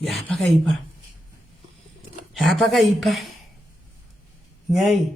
Yapakaipa. Nyai.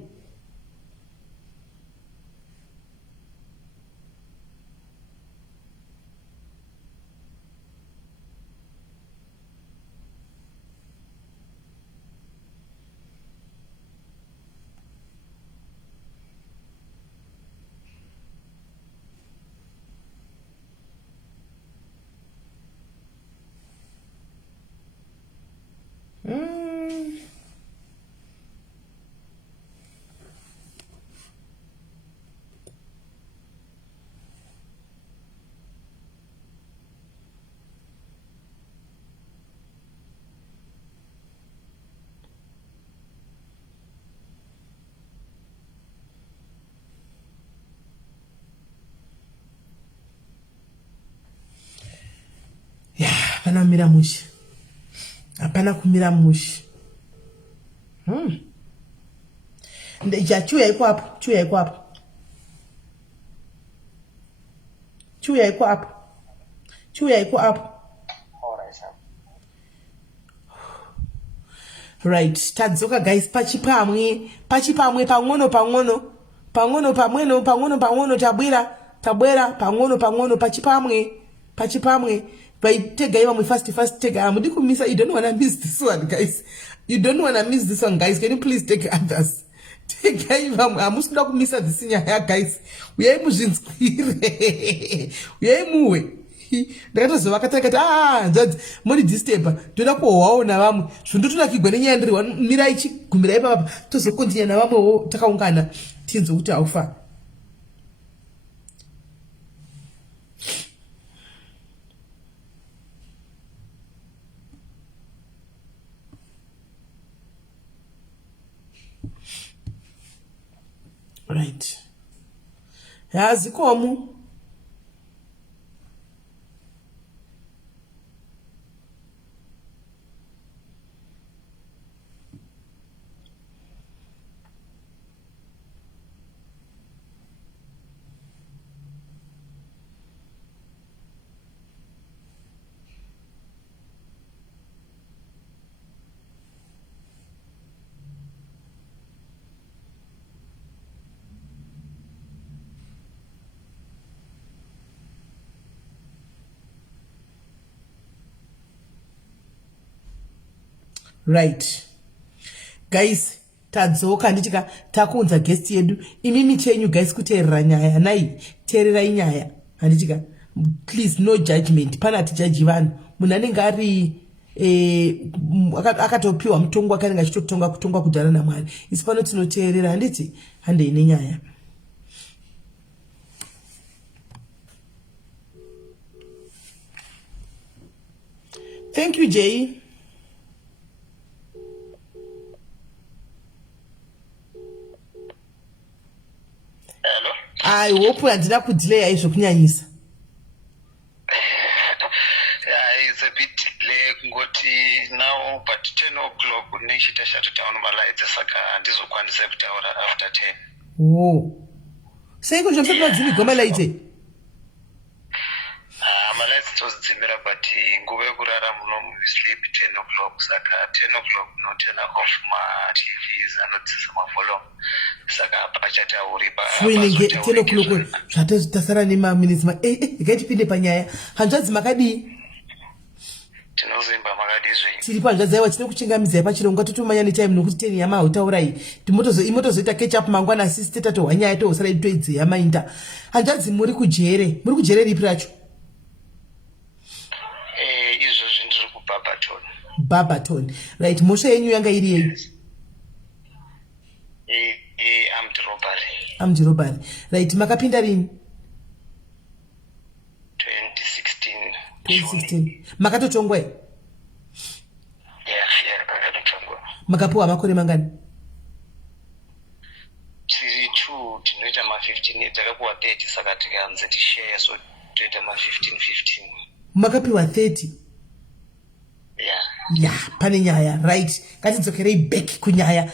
Hapana mira mushi. Hapana kumira mushi. Chuya iko hapo. Chuya iko hapo. Right, tadzoka guys, pachipamwe pang'ono tabwera pang'ono pachipamwe right. Tega iva fast tega. Amudi kumisa. You don't wanna miss this one, guys. Can you please take others? Tega iva amusida kumisa this nya guys. Uyai muzvinzwire. Uyai muwe. Ndakatozova kataka nzadzi mori disturba toda kuwaona vamwe zvondotoda kigwa nenyandiri mira ichigumira ipapa tozokontinya navamwewo takaungana tinzo kuti aufa. Right, yazikomu. Right, guys, tadzoka nditika takunza guest yedu imimi chenyu guys kuteerera nyaya nai teererai nyaya handitika please no judgment pana tijaji vanhu munhu anenge ari akatopiwa mutongo akanenge achitotonga kutongwa kudhara naMwari isi pano tinoteerera handiti handei nenyaya. Thank you Jay. I hope handina kudelay aizvo kunyanyisa. It's a bit delay kungoti now but 10 o'clock nechita shutdown malaitsi saka handizokwanisa kutaura after 10. Sei kuti zvapfeka dzimigwa malaite? Malaitsi tozidzimira but nguva yekurara muno we sleep 10 o'clock saka 10 o'clock no turn off my TVs anodzisa mavolume saka pachatauri fuinenge 10 o'clock zvatasara nemaminutes ikaitipinde panyaya hanzvadzi makadii tinozimba makadizve tiri panzvadzi aiwa tine kuchingamidza pachirongwa totomanya netime nokuti 10 yama hautaurai imotozoita catch up mangwana asisi tetatohwa nyaya tohosara toidzeya mainda. Hanzvadzi muri kujere ripi racho? izvozvi ndiri kuBarberton. Right, mhosva yenyu yanga iri yei? Armed robbery. Right, makapinda rini? 2016. Makatotongwa here? Makatotongwa. Makapuwa makore mangani? Tiri 2 tinoita ma 15 takapuwa 30 saka tikanze tishare so toita ma 15. Makapiwa 30? Yeah, pane nyaya. Right, ngatidzokerei back kunyaya.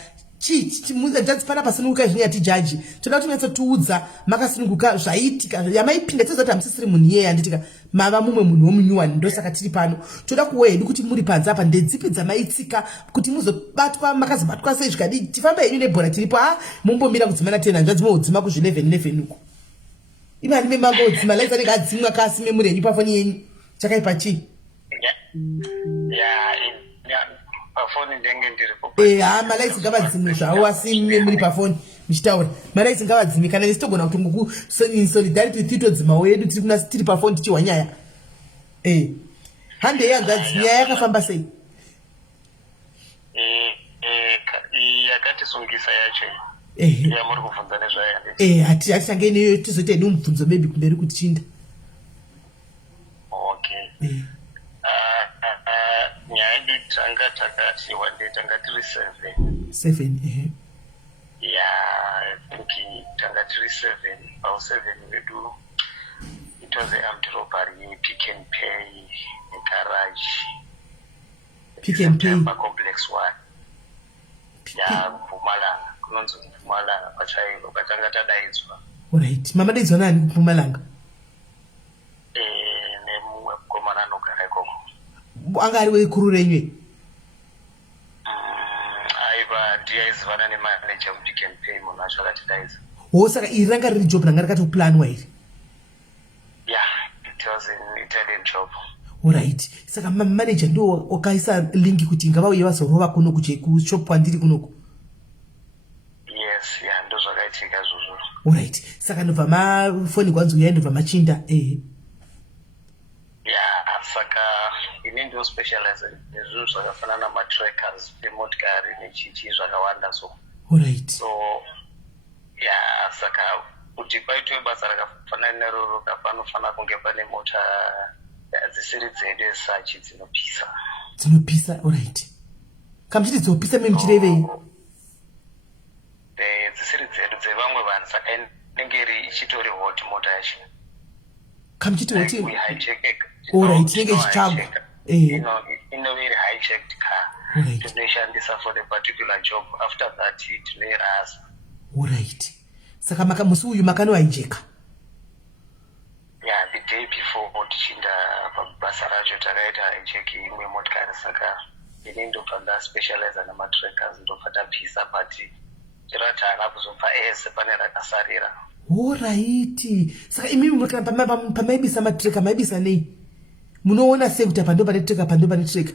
ndadzipana pasinuka zvine yati jaji toda kuti nyatsotiudza makasununguka zvaiitika yamaipinda tozati hamusisiri munhu iyeye handitika mava mumwe munhu womunyuwani ndosaka tiri pano toda kuwe hedu kuti muri panze apa ndedzipi dzamaitsika kuti muzobatwa makazobatwa sei zvikadii tifamba hedu nebhora tiripo mumbomira kudzimana 10 hanzvadzi modzima kuzvi11 uko imani memangodzima laisa nenge adzimwa kasi memuri henyu pafoni yenyu chakaipa chii pafoni ndenge ndiripo malaisi ngavadzimwe zvavo asime muri pafoni muchitaura malaisi ngavadzimwe kana nesi togona kuti ngoku in solidarity titodzimawo yedu tiri kuna tiri pafoni tichihwa nyaya hande yanzvadzi nyaya yakafamba sei yakatisungisa yacho yamuri kubvunza nezvayo hatichange neyo tizoita hedu mubvunzo maybe kumberi kuti chinda okay nyaya yedu tanga takasiwa tanga tiri 7 I think tanga tiri 7 pau 7 vedu it was an armed robbery, pick and pay, a garage, pick and pay complex one Mpumalanga kunonzi Mpumalanga pachaiko patanga tadaidzwa alright mama daidzwa nani Mpumalanga nemumwe mukomana anogara ikoko anga ari wekuru renywe aiva ndiye aizivana nemanager mupick and pay munhu acho akatidaidza saka iri ranga riri job ranga rakatoplanwa iri it was an Italian job alright saka manager ndo wakaisa linki kuti ngavauye vazorova kunoku kushop kwandiri kunoku yes ndo zvakaitika zvozvo alright saka ndobva mafoni kwanzi uyai ndobva machinda saka ini ndo specialize nezvinhu zvakafanana namatrackers emotikari nechichi zvakawanda so alright so saka kuti paitwe basa rakafanana neroro panofanira kunge pane mota dzisiri dzedu esachi dzinopisa alright kamuchiti dzinopisa memuchirevei dzisiri dzedu dzevamwe vanhu saka inenge iri ichitori hot mota yacho kamuchiti hoti alright inenge ichitsvagwa inove iri hijacked car tinoishandisa for the particular job after that tinoirasa alright saka musi uyu makanohijeka the day before tichinda pabasa racho takaita hijack imwe motikari saka ini ndobva ndaspecialize namatrackers ndobva tapisa but tiratana kuzobva ese pane rakasarira alright saka imimi pamaibisa matreka maibisa nei munoona sei kuti apa ndo pane treka pando pane treka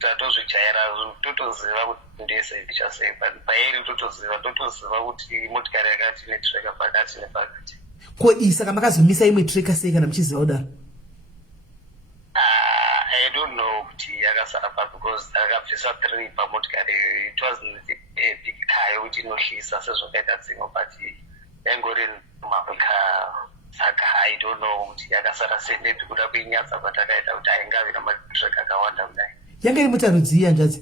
tatozvijaira totoziva kuti ndese ichasei pairi totoziva kuti motikari yakati netreka pakati nepakati ko saka makazomisa imwe treka sei kana muchiziva kudaro I don't know kuti yakasara pa because akabvisa 3 pamotikari it wasn't a big car yokuti inohlisa sezvakaita dzimwe but yangori mabika saka I don't know kuti yakasara sei maybe kuda kuinyatsa patakaita kuti aingavi namatreka akawanda kudai yanga iri mota rudzii hanzvadzi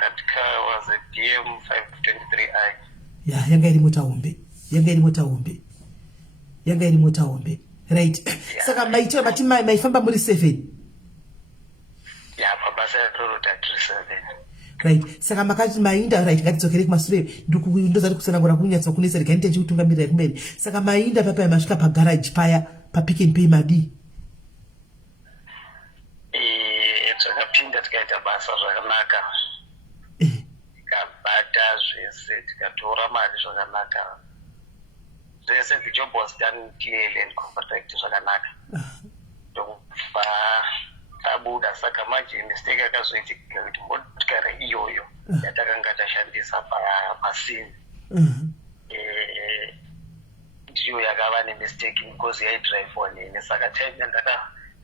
that car was a DM 523i yanga iri mota hombe right saka maitira mati maifamba muri 7 pabasa yaroro tatiri 7 right saka makati mainda right ngatidzokere kumashure ndozati kusanangura kunyatsa kunesa regai ndite chikutungamirira kumberi saka mainda papa masvika pagarage paya papick and pay madi takapinda tikaita basa zvakanaka tikabata zvese tikatora mari zvakanaka zvese the job was done clearly and correct zvakanaka ndokubva tabuda saka manje mistake akazoitika kuti motikari iyoyo yatakanga tashandisa pasini ndiyo yakava nemistake because yaidrive wanene saka time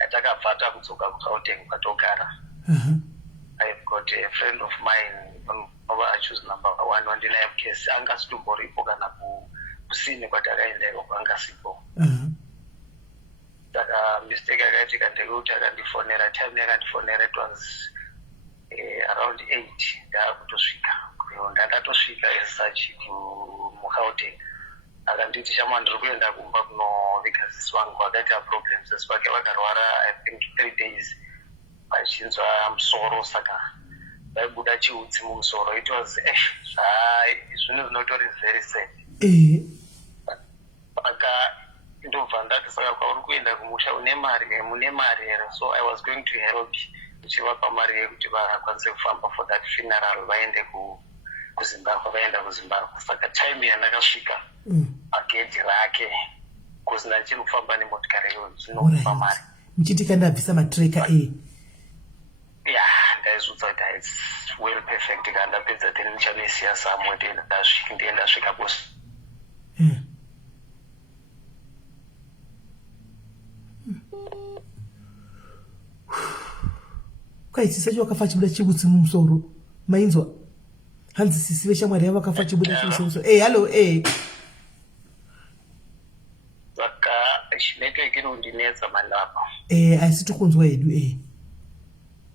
yatakabvata kudzoka kugauteng kwatogara I've got a friend of mine I choose number 1 wandinaye case angasitoripo kana kusini kwatakaendeko kwangasipo saka mistake yakaitika ndekuti akandifonera time yakandifonera it was around 8 ndakutosvika ndandatosvika esachi mugauteng akanditi chama ndiri kuenda kumba kunoviga zisi wangu akaita problems zisi wake vakarwara I think 3 days vachinzwa musoro saka vaibuda chiutsi mumusoro. It was zvinhu zvinotori very sad. Saka ndobva ndati saka kwauri kuenda kumusha une mari here, so I was going to help ndichivapa mari yekuti vakwanise kufamba for that funeral vaende kuzimbabwe, vaenda kuzimbabwe. Saka time yandakasvika pagedhi rake kusina chiri kufamba nemotikari iyoyo zvinokupa mari mchiti kandabvisa matreka ndaizudza kuti its well perfect kandapedza teni nichamisiya samwe ndendasvika bosi. kwaiti sacho wakafa chibuda chibutsi mumusoro mainzwa hanzi sisi veshamwari yavo wakafa chibuda chibutsi mumusoro. Hello saka network iri kundinetsa mandapa. Aisi kunzwa hedu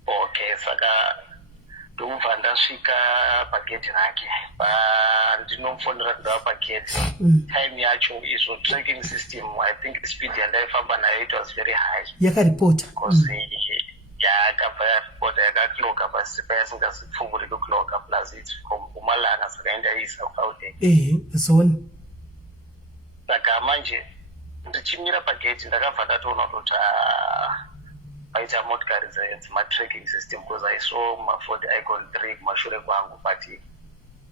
okay, saka ndobva ndasvika pagedhi rake ndinomufonera ndava pagedhi. Time yacho izvo tracking system I think speed yandaifamba nayo it was very high yakaripota because yakabva yaripota yakakloka pasi payasingazipfumburi kukloka plus its kumalanga saka yandaisa kugauteng zone. Saka manje ndichimira pagedhi ndakabva ndatoona kuti paita motikari dzematracking system because I saw maford icon 3 kumashure kwangu but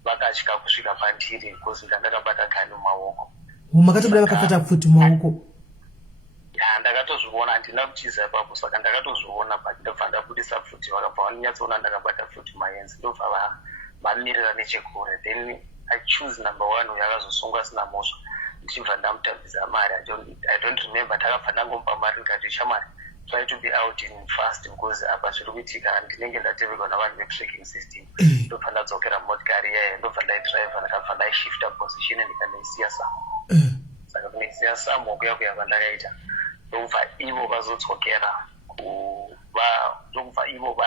vakatya kusvika pandiri because ndandakabata gani mumaoko. Makatobuda vakapata futi mumaoko. Ndakatozviona handina kutiza ipapo saka ndakatozviona but ndobva ndabudisa futi vakabva vanyatsoona ndakabata futi mayenzi ndobva vamirira nechekure. Then I choose number 1 yakazosungwa sina mhosva ndichibva ndamutambidza mari. I don't remember ndakabva ndangomupa mari ndikati shamari try to be out in fast because apa zviri kuitika ndinenge ndatevekwa navanhu vetracking system. Ndobva ndadzokera motikari iyayo ndobva ndaidriva ndakabva ndaishifta position ndikandaisiya samo. Saka kuneisiya samo kuya kwandakaita ndobva ivo vazodzokera ndobva ivo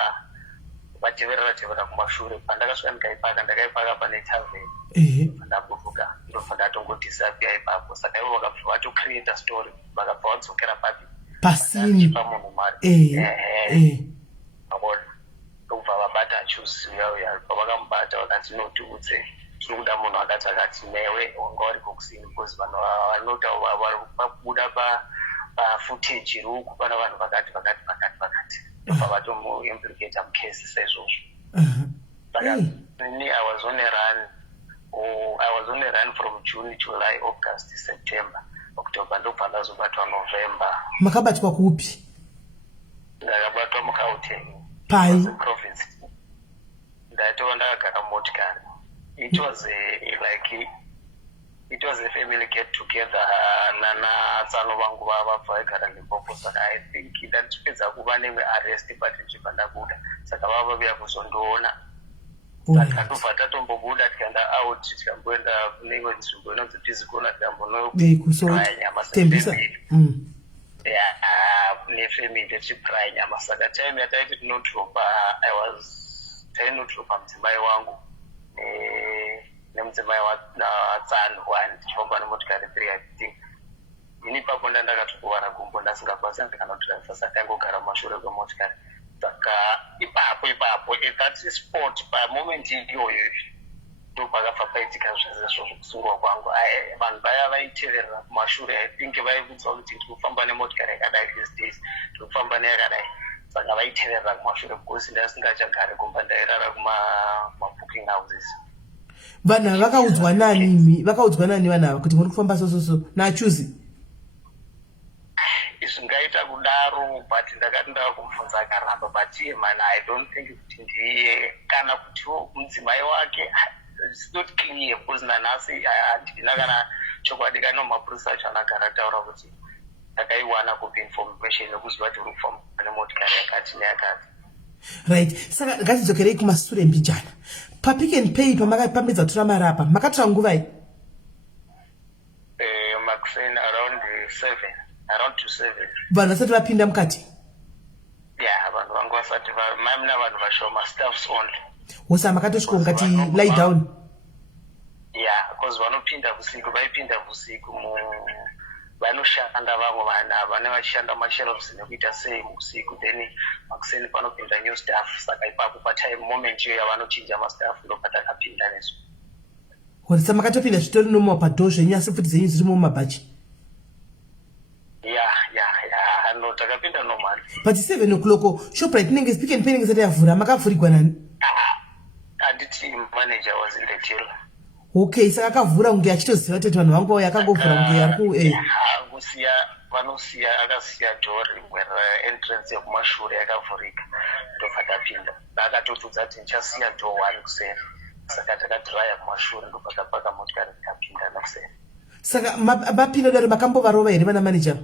vateverera kumashure. Pandakasvika ndakaipaka pane tavern ndaburuka ndobva ndatongodisapia ipapo. Saka ivo vakabva vatocreata story vakabva vadzokera pasini pamunhu mari ndobva vabata achiuziya pavakamubata vakati notiudze tiri kuda munhu akati newe wanga uri kokusini because vanhu vanota vabuda pafootage iri uku pana vanhu vakati ndobva vatomuimplicata mukesi saizvozvo. Saka ini I was on a run from June, July, August, September, October ndobva ndazobatwa November. Makabatwa kupi? Ndakabatwa muGauteng province. Ndatova ndakagara motikari. It was a family get together nanatsano vangu vabva vaigara Limpopo. Saka I think ndatipedza kuva arrest but ndichibva ndabuda saka vava vauya kuzondiona. Saka ndobva tatombobuda tikaenda out tikamboenda kuneimwe nzvimbo inonzi Tizikona tikambonopraya nyama sefamily nefamily tichipraya nyama. Saka time yataiti tinodropa tainodropa mudzimai wangu nemudzimai watsanu tichifamba nemotikari 3 I think. Ini ipapo ndandakatokuwana gumbo ndasingakwanisi ndikanodriva saka taingogara mumashure kwemotikari. Saka ipapo at that spot pamoment iyoyo ndopakabva paitika zvesezvo zvokusungwa kwangu. Vanhu vaya vaiteverera kumashure I think vaiudzwa kuti ndiri kufamba nemotikari yakadai these days, ndiri kufamba neyakadai. Saka vaiteverera kumashure because ndasingachagari kumba ndairara kumabooking houses. Vanhu vakaudzwa nani vanhu ava kuti muri kufamba so nachuzi? Zvingaita kudaro but ndakati ndakumubvunza akaramba but man I don't think kuti ndiye kana kuti mudzimai wake it's not clear because nanhasi handina kana chokwadi kana mapurisa acho anagara taura kuti ndakaiwana kupa information yekuziva kuti uri kufamba nemotikari yakati neyakati. Right. Saka ngatidzokerei kumasure mbijana. Papick and Pay pamakapambidza kutora marapa makatora nguvai? Makuseni around 7. Vanhu vasati vapinda mukati? Vanhu vangu vasati mamina vanhu vashoma staffs only. Wosa makatosvika ngati lie down? Because vanopinda vusiku vaipinda vusiku vanoshanda vamwe vana vane vachishanda mashelves nekuita sei usiku, then makuseni panopinda new staff. Saka ipapo patime moment iyo yavanochinja mastaff ndo patakapinda nesu. Saka makatopinda zvitori nomumapadho zvenyu asi futi dzenyu dziri mumabhachi? No, takapinda normal. But 7 o'clock Shoprite inenge Pick and Pay inenge isati yavhura, makavhurirwa nani? Handiti manager was in the till. Okay, saka akavhura kunge achitoziva kuti vanhu vangouya akangovhura kunge ari ku vanosiya akasiya dhori where entrance yekumashure yakavhurika ndobva tapinda. Akatobvudza kuti ndichasiya door 1 kuseri. Saka takadhiraya kumashure ndobva tapaka motikari tapinda nakuseri. Saka mapinda dare makambovarova here vana manager?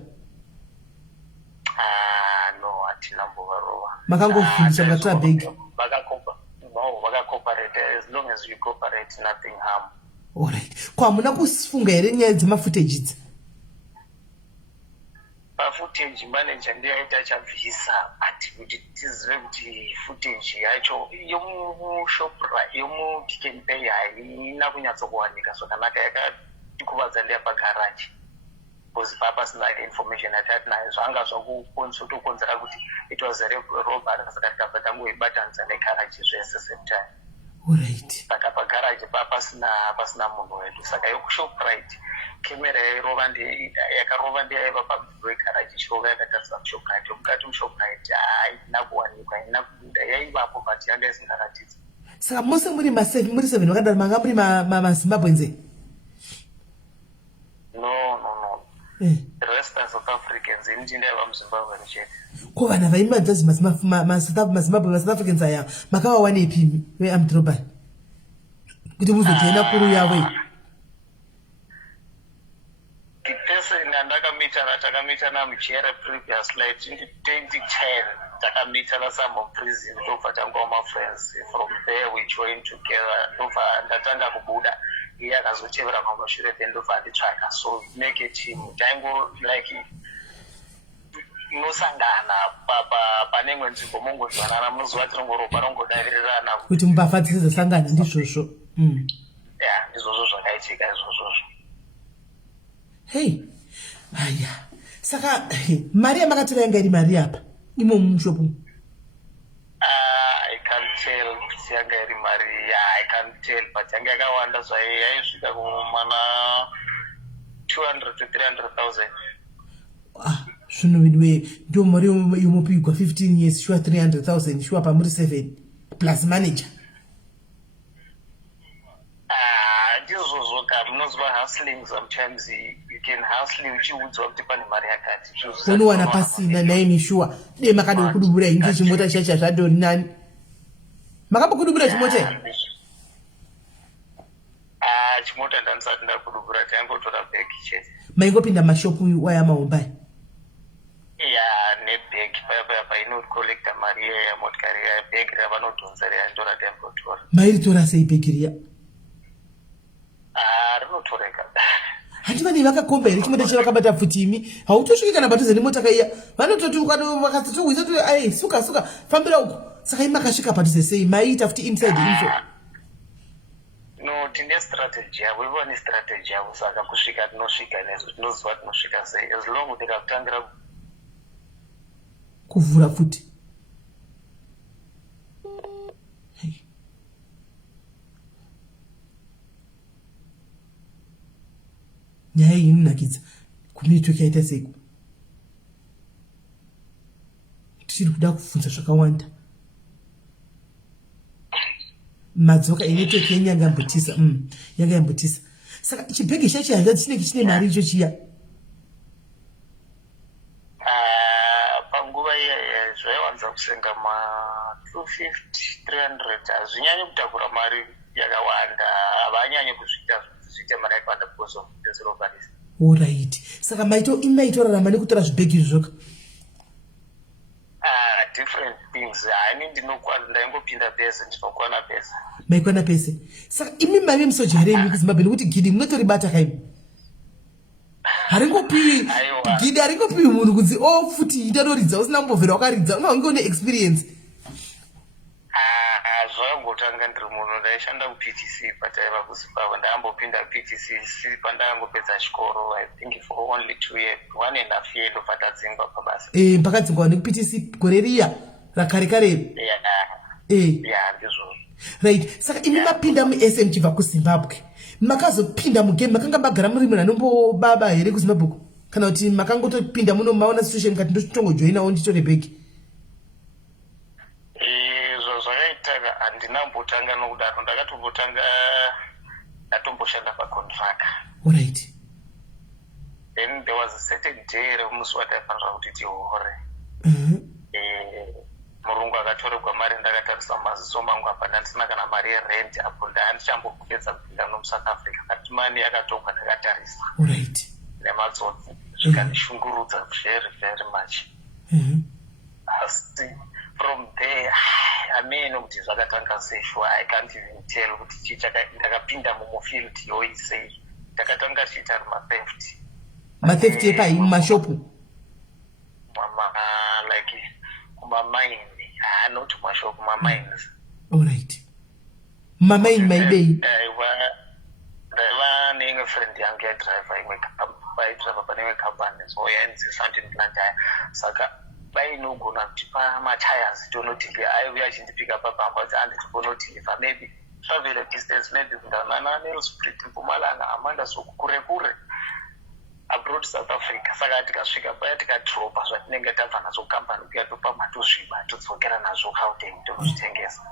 No, hatina mbovarova. Makangofundisa makatora bhegi? Vakacooperate. As long as you cooperate, nothing harm. Alright. Ko hamuna kufunga here nyaya dzemafootage idzi? Pafootage manager ndiye aita achabvisa ati kuti tizive kuti footage yacho yomuPick and Pay haina kunyatsokuwanika zvakanaka, yakatikuwadza ndeyapagaraji. Because pasina information atinayo zvanga zvakukonzera kuti it was a robbery, saka tikabva tangoibatanidza negaraji zvese same time. Alright. Saka pagaraji pasina munhu wedu, saka yokuShoprite kamera yakarova ndeyaiva pamudhuri wegaraji ichirova yakatarisa kuShoprite. Mukati muShoprite haina kuwanikwa, haina kubuda, yaivapo but yanga isingaratidzi. Saka mose muri 7 vakadaro manga muri maZimbabwense? No. The rest are South Africans. Injini yava muZimbabwe chete. Ko vanhu vaimadzadzi maZimbabwe maSouth Africans aya makavawanepi wearmed robbery kuti muzojoina kuru yavo? The person takamitana muchera previous light in 2010 takamitana some prison ndobva tangova mafriends. From there we joined together. Ndobva ndatanga kubuda iye akazotevera pamashure then ndobva anditsvaka. So make a team. Tango like inosangana panenge nzvimbo mongonzwanana, munoziva tirongoropa rongodavirirana kuti mubafadziriza sangana ndizvozvo. Ndizvozvo zvakaitika izvozvozvo. Hey, haya. Saka mari yamakatora yanga iri mari apa imo mushopu? I can't tell kuti yanga iri mari. I can't tell, but yanga yakawanda yaisvika kumana 200 to 300,000. Zvinovidwe ndio mari yomupigwa 15 years sure 300,000 sure pamuri 7 plus manager. Ndizvozvo munoziva hustling. Sometimes you can hustle uchiudzwa kuti pane mari yakati unowana pasina naimi sure de makada kudubura inge chimota chacha zvadori nani makambokudubura chimota? Chimota ndandisati ndakudubura, taingotora bhegi chete. Maingopinda mashopu waya maombai? Nebhegi paya inokolekta mari yamotikari bhegi ravanodhonza riyandora taimbotora. Mairitora sei bhegi riya? Rinotoreka. Handi vane vakakomba here chimota chavakabata pfutimi hautosviki kana padhuze nemota kaiya vanototi vakatotuwisa kuti ai suka fambira uko. Saka imakasvika padhuze sei? Maiita futi inside info? No, tine strategy yavo, ivo vane strategy yavo, saka kusvika tinosvika nesu, tinoziva tinosvika sei, as long tikakutangira kuvhura futi. Nyaya iyi inonakidza kumitwe kaita seku tichiri kuda kufunza zvakawanda. Madzoka inetweki yenyu yanga yambotisa. Saka chibhegi chacho hanzvadzi chinenge chine mari icho chiya? Panguva iya zvaiwanza kusenga ma 250 300. Hazvinyanyi kutakura mari yakawanda, havanyanyi kuzviita mari yakawanda because of the robberies. Alright. Saka maitorarama nekutora zvibhegi zvoka? Different things. Ndaingopinda pese ndinokwana pese. Maikwana pese. Saka imi mari musoja here imi kuZimbabwe nekuti gidi munotoribata kaimi? Haringopiwi gidi, haringopiwi munhu kunzi futi ndanoridza usina kumbobvira wakaridza, unenge une experience. zvakangotanga ndiri munhu ndaishanda kuPTC pataiva kuZimbabwe ndambopinda PTC pandangopedza chikoro I think for only 2 years 1.5 years ndobva tadzingwa pabasa pakadzingwa nePTC gore riya rakare kare ndizvo right saka imi mapinda muSM chibva kuZimbabwe makazopinda mugame makanga magara muri munhu anombobaba here kuZimbabwe kana kuti makangotopinda muno maona situation kati ndochitongojoinawo nditore bhegi zvakaitaka handinambotanga nokudaro ndakatombotanga ndatomboshanda pacontraka alright then there was a certain day remusi wataifanira kuti tihore murungu akatoregwa mari ndakatarisa maziso mangu apa ndandisina kana mari yerent apo ndandichambopedza kupinda nomusouth africa kati mani yakatongwa ndakatarisa alright nematsotsi zvikandishungurudza very much asi from there ameno kuti zvakatanga sexual I can't even tell kuti ndakapinda mufield yoisei ndakatanga chiita matheft epai mumashopu like kumamaini not mashopu mamains alright mamaini maibei ndaiva neimwe friend yangu yadriver imwe vaidriver pane imwe company so yainzisandininandaya saka vainogona kutipa matires tonotili aiuya achindipika papamba kuti handitokonotiliva maybe travel a distance maybe kundanana nelsprit mpumalanga amanda sokukure kure abroad South Africa saka tikasvika paya tikadropa zvatinenge tabva nazvo kambani kuya topa matosviba todzokera nazvo Gauteng tozvitengesa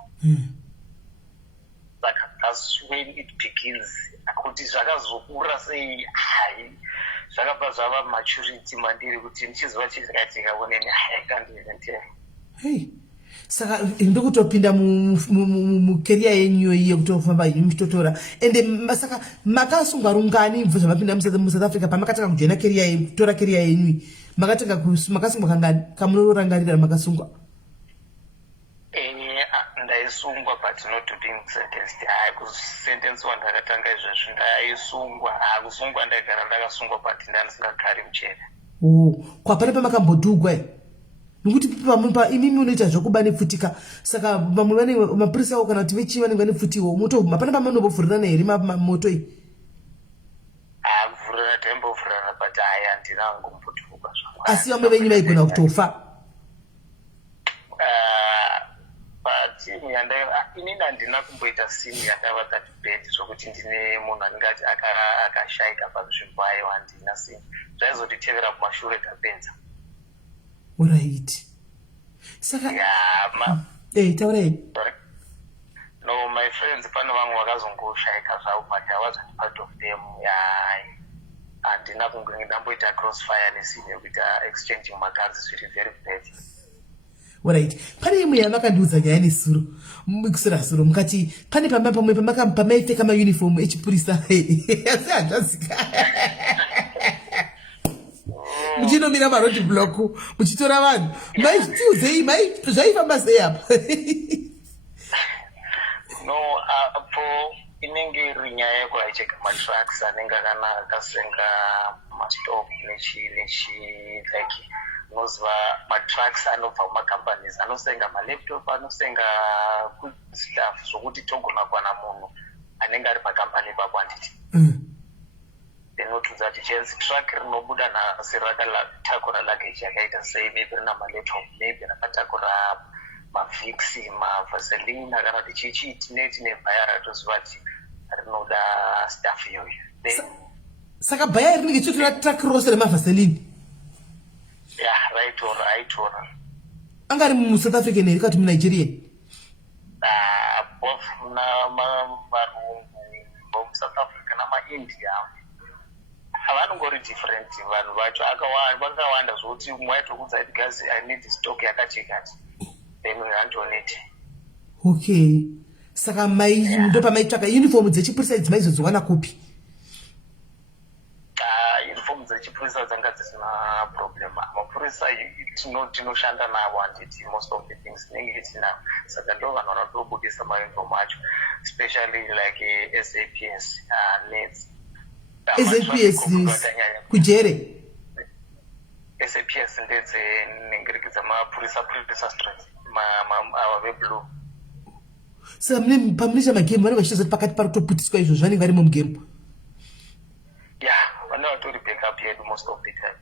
saka that's when it begins kuti zvakazokura sei hai zvakabva zvava maturity mandiri kuti ndichiziva chizikatika oneni I can't even tell hey saka ndokutopinda mukeria yenyu iyo kutofamba muchitotora ende saka makasunga rungani mubva zvamapinda muSouth Africa pamakatanga kujoina keria yenyu kutora keria yenyu makatanga makasungwa kangani kamunorangarira makasungwa ndaisungwa but not being sentenced kusentenswa ndakatanga izvezvo ndaisungwa kusungwa ndaigara ndakasungwa but ndandisingagari muchena kwapana pamakambodhugwa nokuti imi munoita zvokuba nepfutika saka vamwe vane mapurisa avo kana kuti vechii vanenge vane pfutiwo moto mapana pamanombofurirana here moto iyi vhurira taimbovhurana but hai handina ngombotuka asi vamwe venyu vaigona kutofa timu inini handina kumboita sini yakava that bad zvokuti ndine munhu aningati akashayika panzvimbo ayo handina sini zvaizotitevera kumashure tapedza alright saka taurai no my friends pane vamwe vakazongoshayika zvavo but I wasn't part of them handina kunge ndamboita crossfire nesini yekuita exchanging maguns zviri very bad alright pane imwe yamakandiudza nyaya nesuro kusira suro mukati pane pamwe pamaipfeka mauniform echipurisa asi handazika muchinomira marodi block muchitora vanhu maitiuzei zvaifamba sei apa no apo inenge iri nyaya yekuhaicheka matrucks anenge akasenga mastop nechi like unoziva matrucks anobva kumacompanies anosenga malaptop anosenga stuff zvokuti togona kuwana munhu anenge ari pakampani ipapo handiti ndinotudza kuti chance truck rinobuda nhasi rakatakura luggage yakaita sei maybe rina malaptop maybe rakatakura mavhiksi mavaseline kana kuti chichiti netine bhaya ratoziva kuti rinoda staff iyoyo saka bhaya rinenge chotora truck rose remavaseline raitora angari muSouth African here kati muNigerian both namarungu bomuSouth Africa namaindia havanongori different vanhu vacho vakawanda zvokuti mwaitokudza kuti guys I need stock yakachekati then handonete okay saka ndo pamaitsvaka uniform dzechipurisa idzi maizodziwana kupi uniform dzechipurisa dzanga dzisina problem mapurisa tinoshanda nawo handiti most of the things tinenge tinawo saka ndo vanhu vanotobudisa mauniform acho especially like SAPS nets SAPS kujere SAPS ndedzenengerekedza mapurisa street ava veblue saka mune pamunoita magemu vanenge vachitoziva kuti pakati pari kutoputiswa izvo zvanenge vari mumugemu. Yeah, vanenge vatori backup yedu most of the time.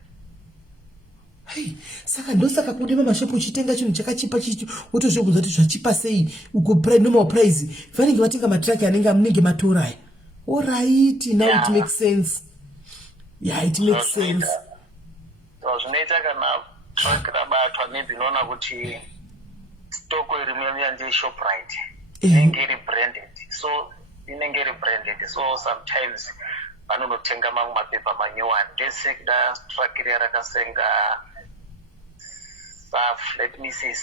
Hey, saka ndosaka kune mamashopu uchitenga chinhu chakachipa chicho wotozvibvunza kuti zvachipa sei uko normal price vanenge vatenga matraki anenge munenge matora. All right, now it makes sense. Yeah, it makes sense. So zvinoita kana truck rabatwa maybe unoona kuti stock irimuya ndiye Shoprite inenge iri branded, so inenge iri branded, so sometimes vanonotenga mamwe mapepa manyowani. Let's say kuda truck iri rakasenga let me say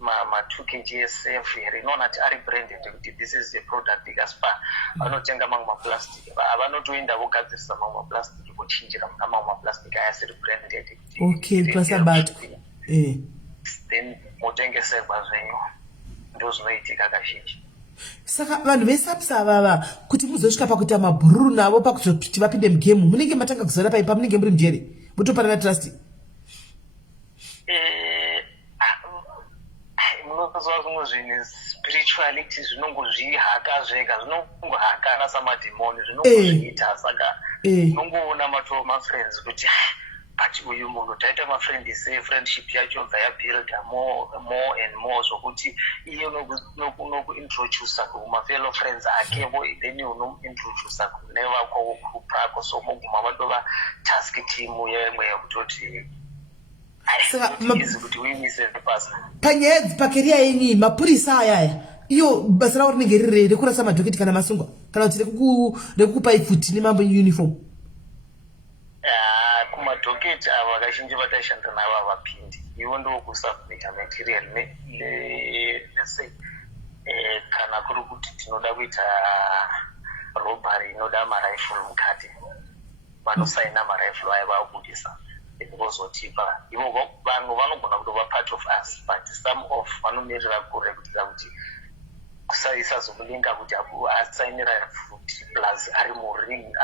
ma 2 kg SF rinoona kuti ari branded kuti this is the product ikaspa vanotenga mamwe maplastic vanotoenda vogadzirisa mamwe maplastic vochinjira muna mamwe maplastic ayasiri branded. Okay, pasabatwa then motengeserwa zvenyu ndo zvinoitika kazhinji. Saka vanhu vesapsa vava kuti muzosvika pakuita mabhururu navo pakuzoti vapinde mugemu munenge matanga kuzara paipa munenge muri mujere mutopanana trust. Munozwa zvimwe zvinhu spirituality zvinongozvihaka zvega zvinongohakana samadhimoni zvinongozviita saka unongoona matoo mafriends kuti but uyu munhu taita mafriend sei friendship yacho bva yabuilda more and more zvokuti iye unokuintroduca kumafellow friends akevo then unomuintroduca kune vakwawo group rako so moguma vatova task team yemwe yekutoti kuti uimise pasi panyaya pakeria yenyu mapurisa ayaya iyo basa ravo rinenge riri rekurasa madhoketi kana masungwa kana kuti rekukupai futi nemambo uniform. Kumadhoketi ava kazhinji vatashanda navo havapindi ivo ndokusubmita material let's say kana kuri kuti tinoda kuita robbery inoda marifle mukati vanosaina marifle aya vabudisa vozotipa ivo vanhu vanogona kutova part of us but some of vanomirira kurekutira kuti isazomulinga kuti asainira futi plus ari muring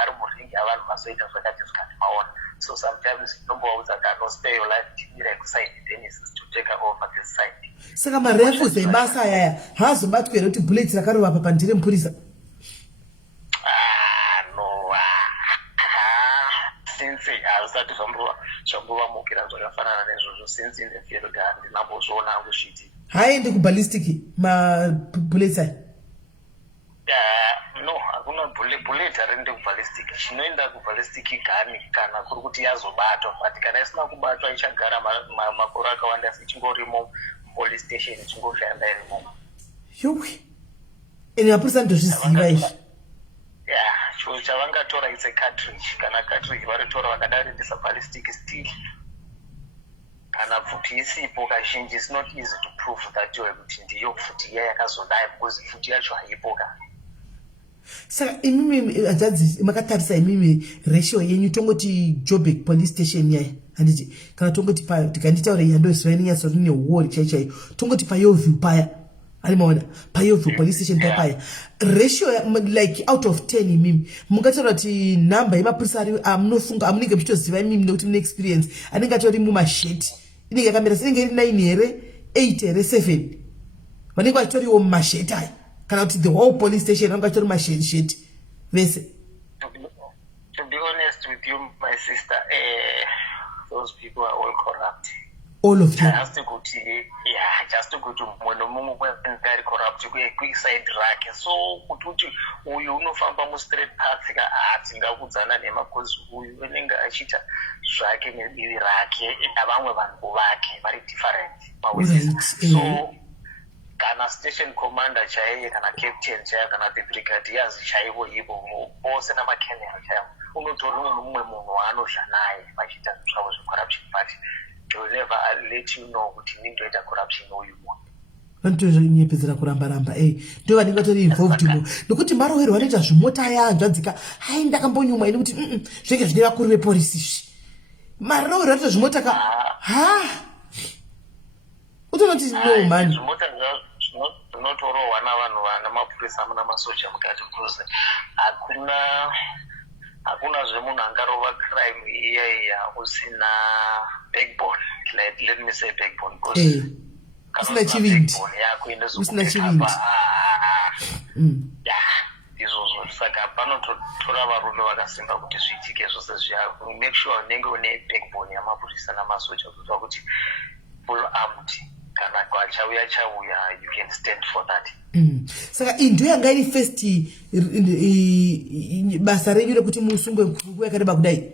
avanhu vazoita zvakati zvikati maona. So sometimes nomboudza kana spare your life timira kuside then is to take over this side. Saka marefu zebasa ayaya haazobatwa here kuti bullets rakarova apa pandire mupurisa. No since hazvisati zvambovamukira zvakafanana nezvozvo since in the field handinambozviona hangu sviti haendi kuballistic mabullets aya. No, hakuna bullet harinde kuballistic. Chinoenda kuballistic gani kana kuri kuti yazobatwa but kana isina kubatwa ichagara makore akawanda ichingorimo police station ichingofanda irimo. Yowe ene mapurisa ndozviziva izvi. Chinhu chavangatora it's a cartridge kana cartridge varitora vakadarindisa ballistic still kana futi isipo kazhinji it's not easy to prove that kuti ndiyo futi iya yakazodai because futi yacho haipo kana. Saka imimi hanzvadzi makatarisa imimi ratio yenyu tongoti Joburg police station yaya handiti kana tongoti tikanditaura yandoziva inenyaso rine war chaichai tongoti paYoview paya ari maona paYoview police station paya ratio like out of 10 imimi mungataura kuti number yemapurisa ari amunofunga amunenge muchitoziva imimi nekuti mune experience anenge atori mumasheti inenge yakamira inenge iri 9 here 8 here 7 vanenge vachitoriwo mumasheti aya kana kuti the whole police station vanenge vachitori masheti vese. To be honest with you my sister those people are all corrupt. All of them. Just kuti mumwe nomumwe ari corrupt kuiside rake so kuti uyu unofamba mustraight path tingakudzana nemakozi uyu unenge achiita zvake nedivi rake navamwe vanhu vake vari different. So kana station commander chaiye kana captain chaiye kana the brigadiers chaivo ivo vose namakenera chaivo unotori mumwe munhu waanodla naye vachiita zvavo zvecorruption but they'll never let you know kuti nindoita corruption uyu vanotozvinyepedzera kuramba ndo vanenge vatori involved mo nokuti marowerwo vanoita zvimota aya hanzvadzika hai ndakambonyumwa ine kuti zvinenge zvine vakuru vepolisi izvi marowerwo vanoita zvimota utonoti no man zvinotorohwa navanhu vana mapurisa muna masoja mukati kuze hakuna zvemunhu angarova crime iyaiya usina backbone. Let me say backbone usina chivindi yako usina chivindi izvozvo saka panotora varume vakasimba kuti zviitike zvose zviyavo. Make sure unenge une backbone yamapurisa namasoja kuitira kuti full armed kana kwachauya you can stand for that. Saka into yanga iri first basa renyu rekuti musungwe nguva yakareba kudai?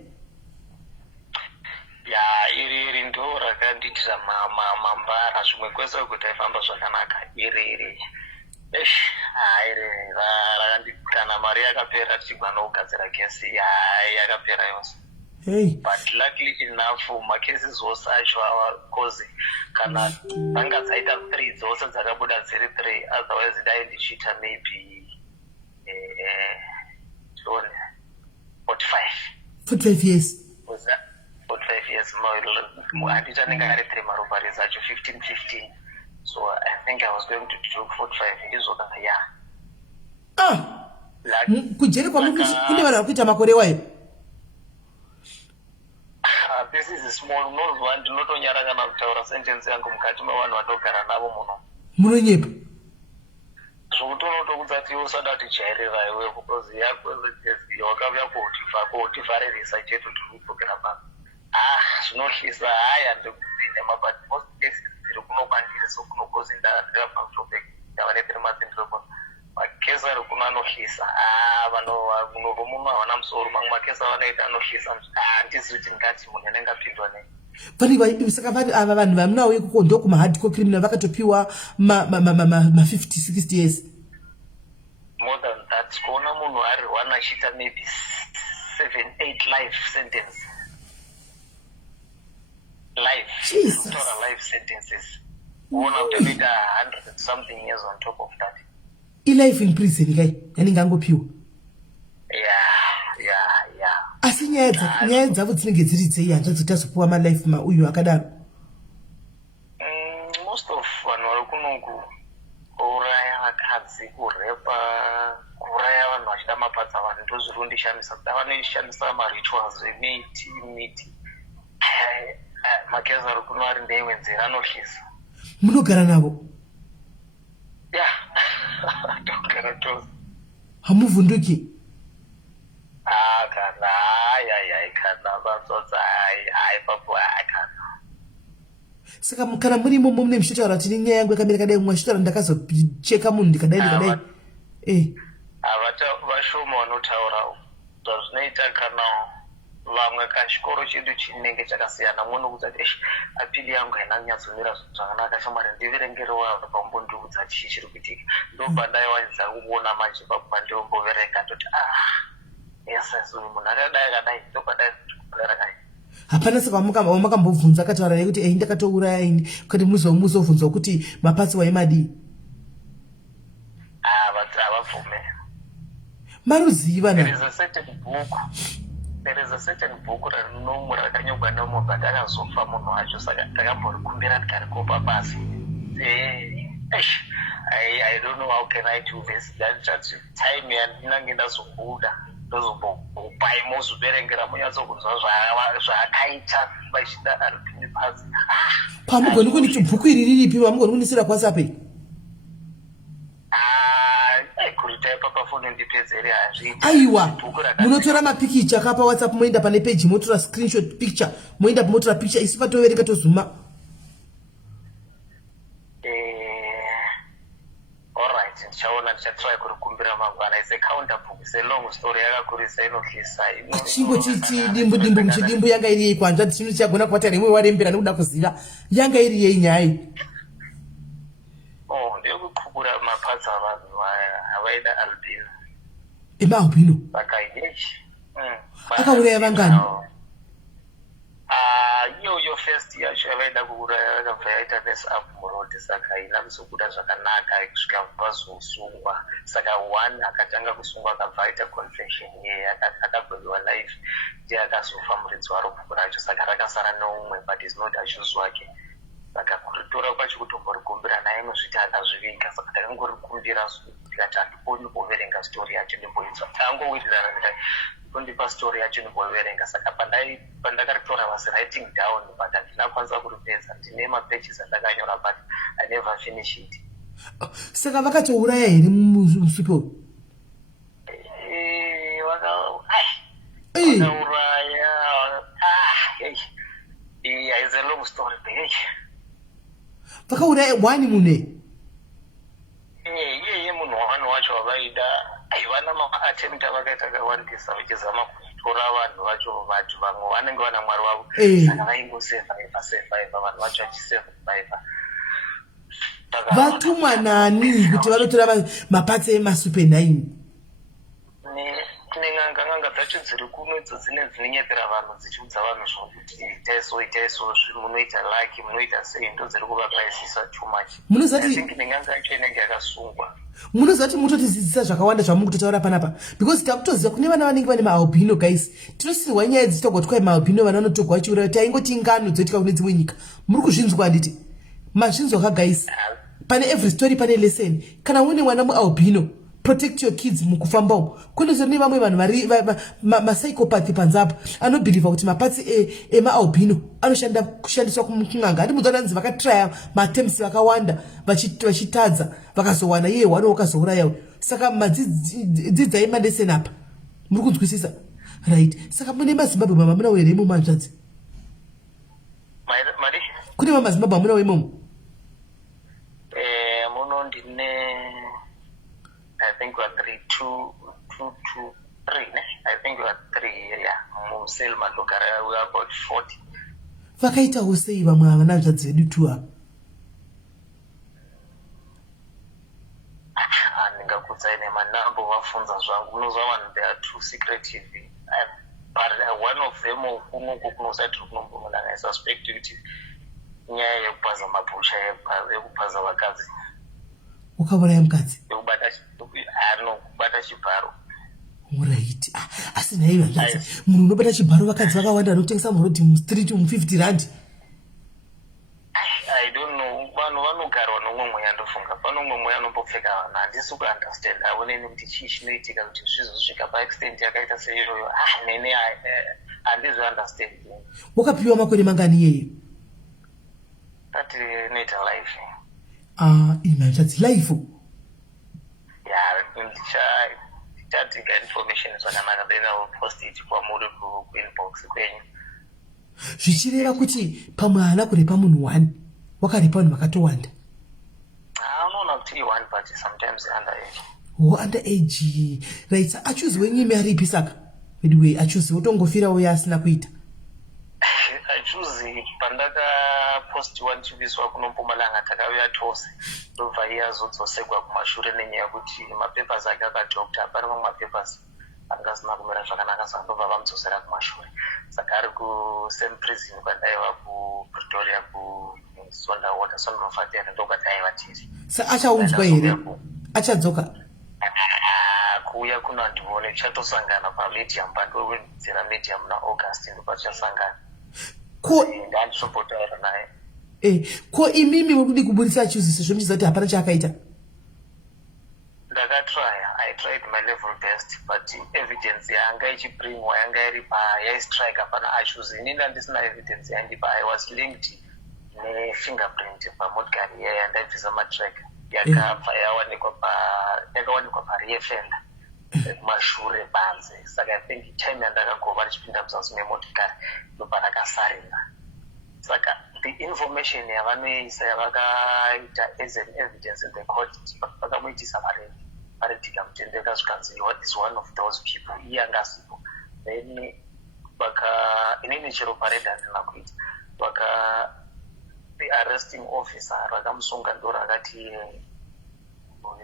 Iri ndo rakandiitira mambara zvimwe kwese kuti aifamba zvakanaka iri kana mari yakapera tichigwa nokugadzira kesi yakapera yose. But luckily enough macases ose acho cause kana dzanga dzaita 3 dzose dzakabuda dziri 3, otherwise dai ndichiita maybe 45 years. 45 years handita nenge ari 3 marubharis acho 15. So I think I was going to do 45 ndizvo kana kujeri kwamuri kune vanhu vakuita makore wayo. This is small. Unozwa ndinotonyara kana kutaura sentence yangu mukati mevanhu vatogara navo muno. Munonyepa zvokutonotokudza kuti usada tijairira iwe because wakauya kotivharirisa chetu tiri kupokera baba. Zvinohlisa handikupinde but most cases dziri kunokwandiri so kunokozi ndakabva kutopeka ndava neperimazindiropo makesi ari kuno anohlisa munhu muno havana musoro mamwe makesi avanoita anohlisa handisi kuti ndingati munhu anenge apindwa nei. Saka vari ava vanhu vamunauye kuko ndokumahardcore criminal vakatopiwa ma 50-60 years. More than that kuona munhu ari one achiita maybe 7-8 life sentence. Life sentences. Kuona kuti anoita 100 something years on top of that. Life in prison kai yanenge angopiwa. Asi nyaya dzavo dzinenge dziri dzei hanzvadzi tazopuwa malife mauyu akadaro. Most of vanhu vari kunoku kuuraya vakadzi, kurepa, kuuraya vanhu vachida mapatsa vanhu ndozvirondishamisa kuti vanoishamisa marituals emiti makezi ari kuno ari ndeimwe nzira anohlisa. Munogara navo? Togara tose. Hamuvhunduki? Kana vatsotsa papo kana. Saka kana murimo mune muchitaura kuti nyaya yangu yakamira kadai mwachitaura ndakazocheka munhu ndikadai. Vashoma vanotaurawo zvazvinoita kana vamwe kachikoro chedu chinenge chakasiyana muno kuti apili yangu haina kunyatsomira zvakanaka shamwari ndiverengerewo pambondiudza chii chiri kuitika ndobva ndaiwanza kuona manje papandiomboverenga ndoti yes munhu akadai ndobva ndaiverenga. Hapana saka wamakambobvunza akataura nekuti ndakatouraya ini kuti muzobvunzwa kuti mapatsi waimadi? Havabvume. Maruziva na? There is a certain book rakanyogwa nomo but akazofa munhu wacho saka ndakamborikumbira ndikarikopa basi. I don't know how can I do this. That's time yandinenge ndazobuda ndozombopai mozoverengera munyatsokunzwa zvaakaita vachida aripini pasi. Pamugoni kuniti bhuku iri riripi pamugoni kunisira kwasape? Kuritaipa pafoni ndipedzere hazviita. Aiwa, munotora mapikicha kapa WhatsApp moenda pane page motora screenshot picture moenda motora picture isi patoverenga tozuma. Alright, ndichaona ndichatry kurikumbira mangwana. It's a counter book. It's a long story yakakurisa inohlisa. Chingo chichi dimbu muchidimbu yanga iri yei kwanja chino chagona kubata rimwe warembera nekuda kuziva yanga iri yei nyaya. Ndekukubura mapatsa avanhu avaida albino. Albino? Saka yechi. Akauraya vangani? Iyo first yacho yavaida kuuraya vakabva yaita mess up murodi saka haina kuzobuda zvakanaka kusvika vazosungwa. Saka one akatanga kusungwa akabva aita confession akagweviwa life ndiye akazofa muridzi waro bhuku racho saka rakasara neumwe but is not achuse wake. Saka kuritora kwacho kutomborikumira naye muzviti akazvivinga saka takangorikumbira tikati handikoni kuverenga story yacho ndimboinzwa tangowirirana ndikati ndipa story yacho ndimboiverenga saka pandakaritora was writing down but handina kwanisa kuripedza ndine mapages andakanyora but I never finish it. Saka vakatouraya here musupo. Vakauraya. It's a long story. Vakauraya wani mune. Munhu wani wacho wavaida aivana maattempt avakaita akawandisa vachizama kutora vanhu vacho vatu vamwe vanenge vana mwari wavo saka vaingosevhaivha vanhu vacho vachisevhaivha. Vatumwa nani kuti vanotora mapatsi emasupe 9? N'anga dzacho dziri kuno idzo dzine dzinonyepera vanhu dzichiudza vanhu zvokuti itai so munoita laki munoita sei ndo dziri kuvapraisisa too much. N'anga yacho inenge yakasungwa. Munoziva kuti mutotidzidzisa zvakawanda zvamuri kutotaura panapa because takutoziva kune vana vanenge vane maalbino guys. Tinosirwa nyaya dzichitogotwa maalbino vana vanotogwa vachiuraya taingoti ingano dzoitika kune dzimwe nyika. Muri kuzvinzwa handiti? Mazvinzwa ka guys. Pane every story pane lesson. Kana une mwana mualbino protect your kids mukufamba umo. Kune zvine vamwe vanhu vari psychopathy panzapo anobhiliva kuti mapatsi emaalbino anoshanda kushandiswa kun'anga. Handi mudzana nzi vakatraya maattempts vakawanda vachitadza vakazowana iye wano wakazouraya. Saka madzidzai malesson apa. Muri kunzwisisa? Right. Saka mune maZimbabwe mama muna were imo manzvadzi. Mari? Kune mama Zimbabwe muna wemo? Muno ndine I think we are 2 to 3, ne? I think we are 3 area. Muselma Lokara, we are about 40. Vakaitawo sei vamwe havana hanzvadzi vedu tu apa? Handingakudzaine manambo vafunza zvangu. Unozva vanhu they are too secretive. But one of them kunoku kunosati kunombomona I suspect kuti nyaya yekupaza mabhusha yekupaza vakadzi. Ukauraya mukadzi? Kubata chibharo. Right. Asi naiva hanzvadzi munhu unobata chibharo vakadzi vakawanda vanotengesa murodhi mustreet mu50 rand. I don't know. Vanhu vanogara nomwe mweya ndofunga. Pano mwe mweya anombopfeka vanhu. Handisi kuunderstand. Haoneni kuti chii chinoitika kuti zvizosvika paextent yakaita seiyoyo. Nene handizi understand. Wakapiwa makore mangani iyeyo? That noita life. Ina hanzvadzi life? Ndichatika information zvakanaka then I will post it kwamuri kuinbox kwenyu. Zvichireva kuti pamwana kurepa munhu 1 wakarepa vanhu vakatowanda. Unoona kuti i1 but sometimes underage. Underage. Right. Achuzi wenyime aripi saka? Anyway, achuzi utongofirawo yasina kuita. Achuzi pandakapostiwa ndichiviswa kuno Mpumalanga takauya tose ndobva iye azodzoserwa kumashure nenyaya yekuti mapepasi ake akadhokta apari mamwe mapepasi angasina kumira zvakanaka saka ndobva vamudzosera kumashure. Saka ari kusame prison kwandaiva kuPretoria kusondawater Sonrofatera ndokwataiva tiri. Sa achaunzwa here? Achadzoka? Kuuya kuno handione tichatosangana pamedium pandowedzera medium naAugust ndopatichasangana. Ndandisobotaura naye. Ko imimi muri kudi kuburisa achuzi zvomuchiziva kuti hapana chaakaita? Ndakatrya. I tried my level best but evidence yanga ichibringwa yanga iri yaistrike pana achuzi. Ini ndandisina evidence yandipa. I was linked nefingerprint pamotikari yaya ndaibvisa matrack yakabva yakawanikwa parear fender kumashure panze. Saka I think time yandakagova ndichipinda muzasi memotikari ndobva ndakasarira. Saka the information yavanoisa yavakaita as an evidence in the court vakamuitisa paredhika mutende kasvikanzi what is one of those people iye angasipo. Then inini chero paredi handina kuita. The arresting officer rakamusunga ndo rakati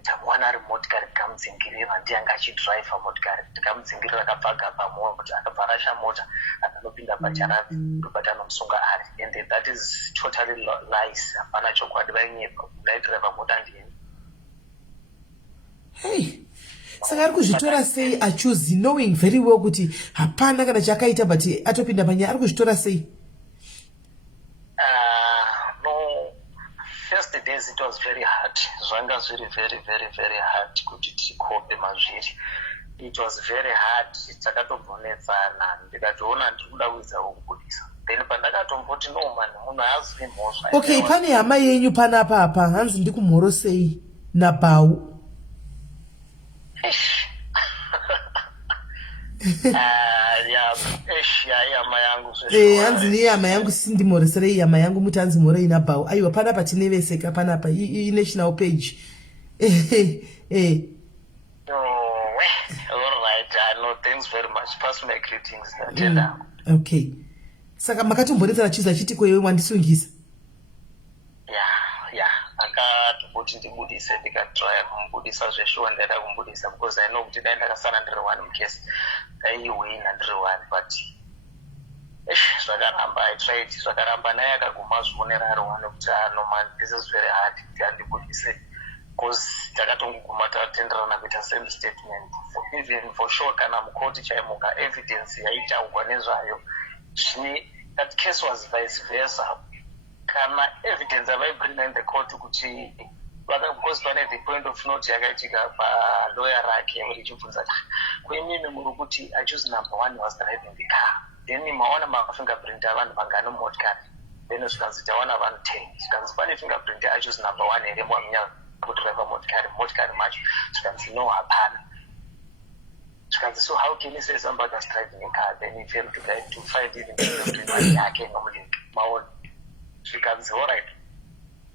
tamwana ari motikari tikamudzingirira ndiyanga achidhiraivha motikari tikamudzingirira akabvaga pamota akabva rasha mota akanopinda pacharavi ndobata anomusunga ari and that is totally lies. Hapana chokwadi vainyepa ndaidhiraivha mota ndiyeni. Saka ari kuzvitora sei achuzi knowing very well kuti hapana kana chakaita but atopinda panyaya ari kuzvitora sei? No, first days it was very hard. Zvanga zviri very hard kuti tikope mazviri. It was very hard. Takatobvonetsana ndikatoona ndiri kuda kuedza kubudisa. Then pandakatomboti no man munhu haazwi mhosva. Okay, pane hama yenyu panapa apa hanzi ndikumhoro sei? nabau. Yama yangu hanzi neyama yangu sindimoresere yama yangu muti hanzi mhoro inabhau. Aiwa panapa tineveseka panapa national page. Alright, no, thanks very much. Pass my greetings. Okay. Saka makatomboretsera chiza chiti kwewe wandisungisa. Akatoboti ndibudise ndikatry kumbudisa zveshuwa ndaida kumbudisa because I know kuti dai ndakasara ndiri one mukesi daiwina ndiri one but zvakaramba I tried zvakaramba naye akaguma zvionera ari one kuti no man this is very hard kuti andibudise because takatongoguma tatenderana kuita same statement even for sure kana mukoti chaimuka evidence yaitaugwa nezvayo that case was vice versa. Kana evidence avaibringa in the court kuti because pane the point of note yakaitika palawyer rake richibvunza kuimimi muri kuti accused number 1 was driving the car then maona mafingerprint avanhu vangano motikari then zvikanzi taona vanhu 10 zvikanzi pane fingerprint accused number 1 here mwamenya kudriva motikari macho zvikanzi no hapana zvikanzi so how can you say somebody was driving a car then he failed to find even fingerprint yake nomulingi maona zvikanzi alright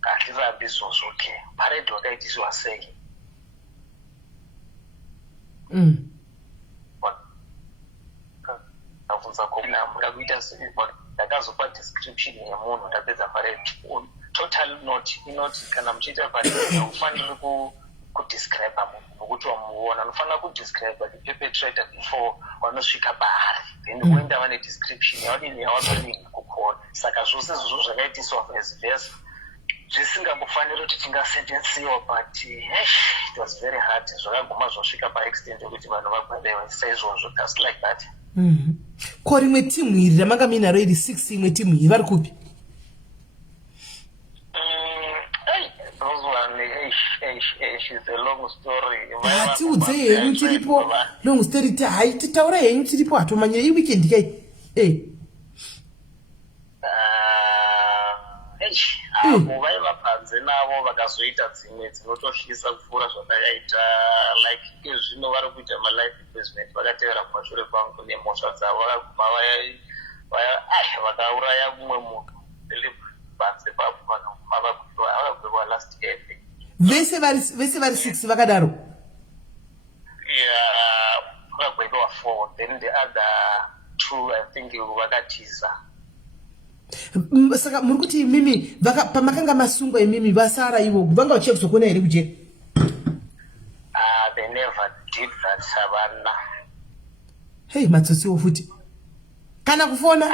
hazvirambi izvozvo okay parade wakaitiswa sei abvunza ndakuita sei ndakazopa description yemunhu ndapedza parade total inoti kana muchiita parade haufaniri kudescribe munhu nokuti wamuona unofanira kudescribe the perpetrator before wanosvika paari then woenda vane description yawadini yawazolingi kukona saka zvose izvozvo zvakaitiswa vice versa zvisingambofaniri kuti tingasentensiwa but it was very hard zvakaguma zvasvika paextent yekuti vanhu vagwadewa saizvozvo just like that. Ko rimwe timu iri ramanga minaro iri 6 imwe timu iyi vari kupi? Those one is a long story. Tiudze henyu tiripo long story hai titaura henyu tiripo hatomanyira iweekend kai avo vaiva panze navo vakazoita dzimwe dzinototyisa kupfuura zvatakaita like izvino vari kuita malife investment vakatevera kumashure kwangu nemhosva dzavo vakaguma vakauraya mumwe munhu panze papo vakaguma vakagwewa last year vese vari 6 vakadaro vakagwewa 4 then the other 2 I think vakatiza. Saka muri kuti mimi pamakanga masungwa imimi vasara ivo vanga vachiya kuzokona here kuje? They never did that savana. Hey matsotsiwo futi kana kufona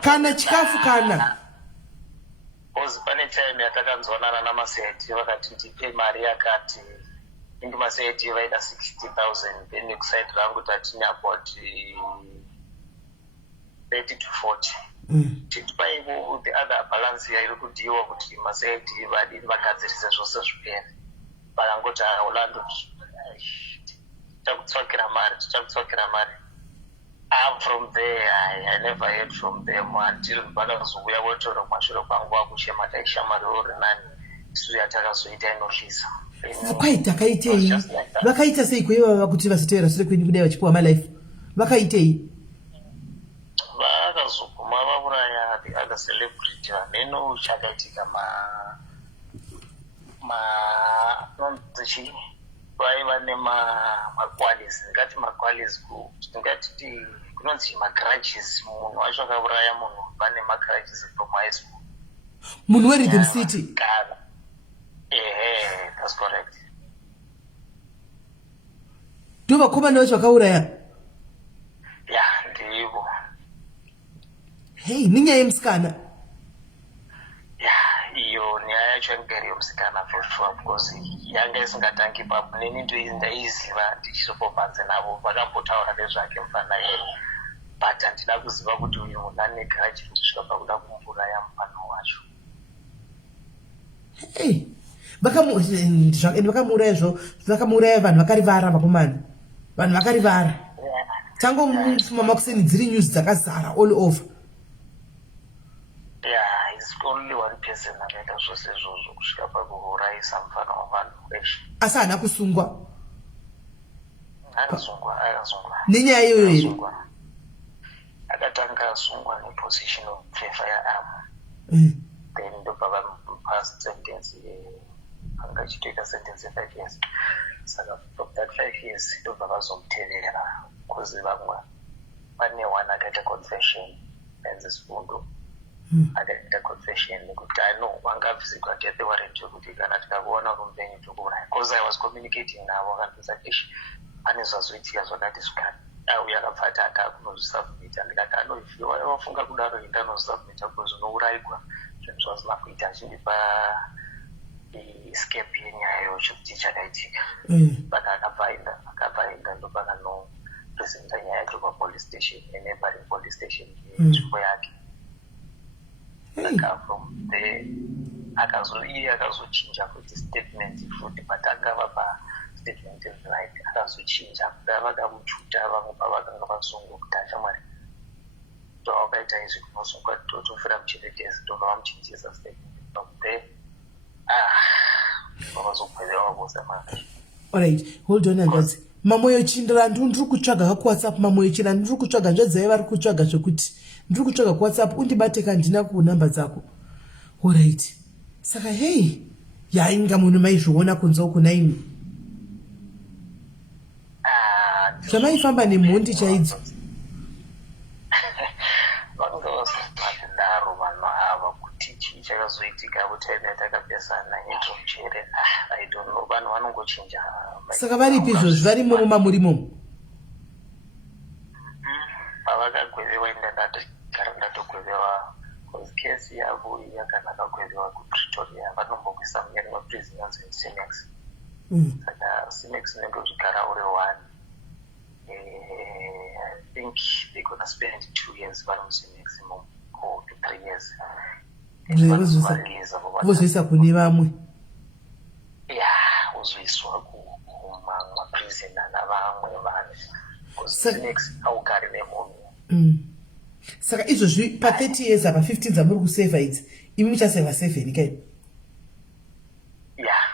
kana chikafu kana because pane time yatakanzwanana namaseti vakati ndipe mari yakati ingi maseti vaida 60,000 then kuside rangu tatine about 30 to 40 titipaivo the other balance yairi kudiwa kuti maseti vadini vagadzirise zvose zvipere vakangoti ulando tichakutsvakira mari from there I never heard from them until vakazouya votora kumashure kwangu vakushema taishamariwo rinani isu yatakazoita inotyisa. Kwaita kaitei vakaita sei kuivava kuti vasitevera sure kwenyu kudai vachipuwa malife vakaitei? Vakazoguma vauraya the other celebrity vaneno chakaitika nonzichi vaiva nemaqualis ngati maqualis tingati kunonzi magrudges munhu wacho akauraya munhu vane magrudges from high school munhu weRhythm City. That's correct. Ndo vakomana vacho vakauraya? Ndivo. Hey, ninyaya yemusikana? Iyo nyaya yacho ingari yemusikana for sure because yanga isingatangi papo neni ndaiziva ndichizopopanze navo vakambotaura nezvake mufana yeye but handina kuziva kuti uyu munhu ane grudge kusvika pakuda kumuraya mufana wacho. Hey, vakamuraya zvo vakamuraya vanhu vakarivara vakomana vanhu vakarivara tango mamakuseni dziri news dzakazara all over. He's only one person akaita zvose izvozvo kusvika pakuurayisa mufana wavanhu veshe. Asi haana kusungwa. Akasungwa Nenyaya iyoyo here. Akatanga asungwa neposition of firearm. Then ndobva vamupa sentence anga achitoita sentence ye5 years. Saka from that 5 years ndobva vazomutevera kuzi vamwe pane one akaita confession enzisifundo. Akaita confession nekuti wanga abvisigwa death warrant yokuti kana tikakuona kumvenyu tokuuraya. Because I was communicating navo akandisa kuti pane zvazoitika zvakati zvikani. Auya akapfata akakunozvisubmita ndikati if wafunga kudaro enda nozvisubmita because unourayigwa zvinhu zvazina kuita achindipa escape yenyaya yokuti chakaitika. Baka akabvaenda ndopakanopresenta nyaya yake papolice station eneighboring police station nzvimbo yake. Saka from there akazochinja kuti statement futi but akava statement right akazochinja vakamuchuta vamwe pavakanga vasungwa kuti achamwari ndovakaita izvi kunosungwa totofira mucherekezi ndobva vamuchinjisa statement from there vavazogwevewa vose manje. Alright, hold on hanzvadzi. Mamoyo chindira ndiri kutsvaga kuWhatsApp. Mamoyo chindira ndiri kutsvaga nzvadzi vari kutsvaga zvokuti ndiri kutsvaga kuWhatsApp undibate kandina kunamba dzako. Alright. Saka hey, yainga munhu maizviona kunze uku naimi. Zvamaifamba nemhondi chaidzo. Vanga vasinadaro vanhu ava kuti chii chakazoitika kuti takapesana netomuchere. I don't know, vanhu vanongochinja. Saka varipi izvozvo varimo mumamurimo? Pavakagwevewa indandagara ndatogwevewa because case yavo yakanakagwevewa kuPretoria vanombokuisa munyari maprison yanzi SIS. Saka SIS nendozvigara uri one. I think they're going to spend 2 years maximum or 3 years. Vozoisa kune vamwe. Yeah, uzoiswa kumaprison navamwe vanhu. SIS haugari nemunhu. Saka izvozvi pa 30 years apa 15 dzamuri kuseva idzi imi muchaseva 7 kai? Yeah.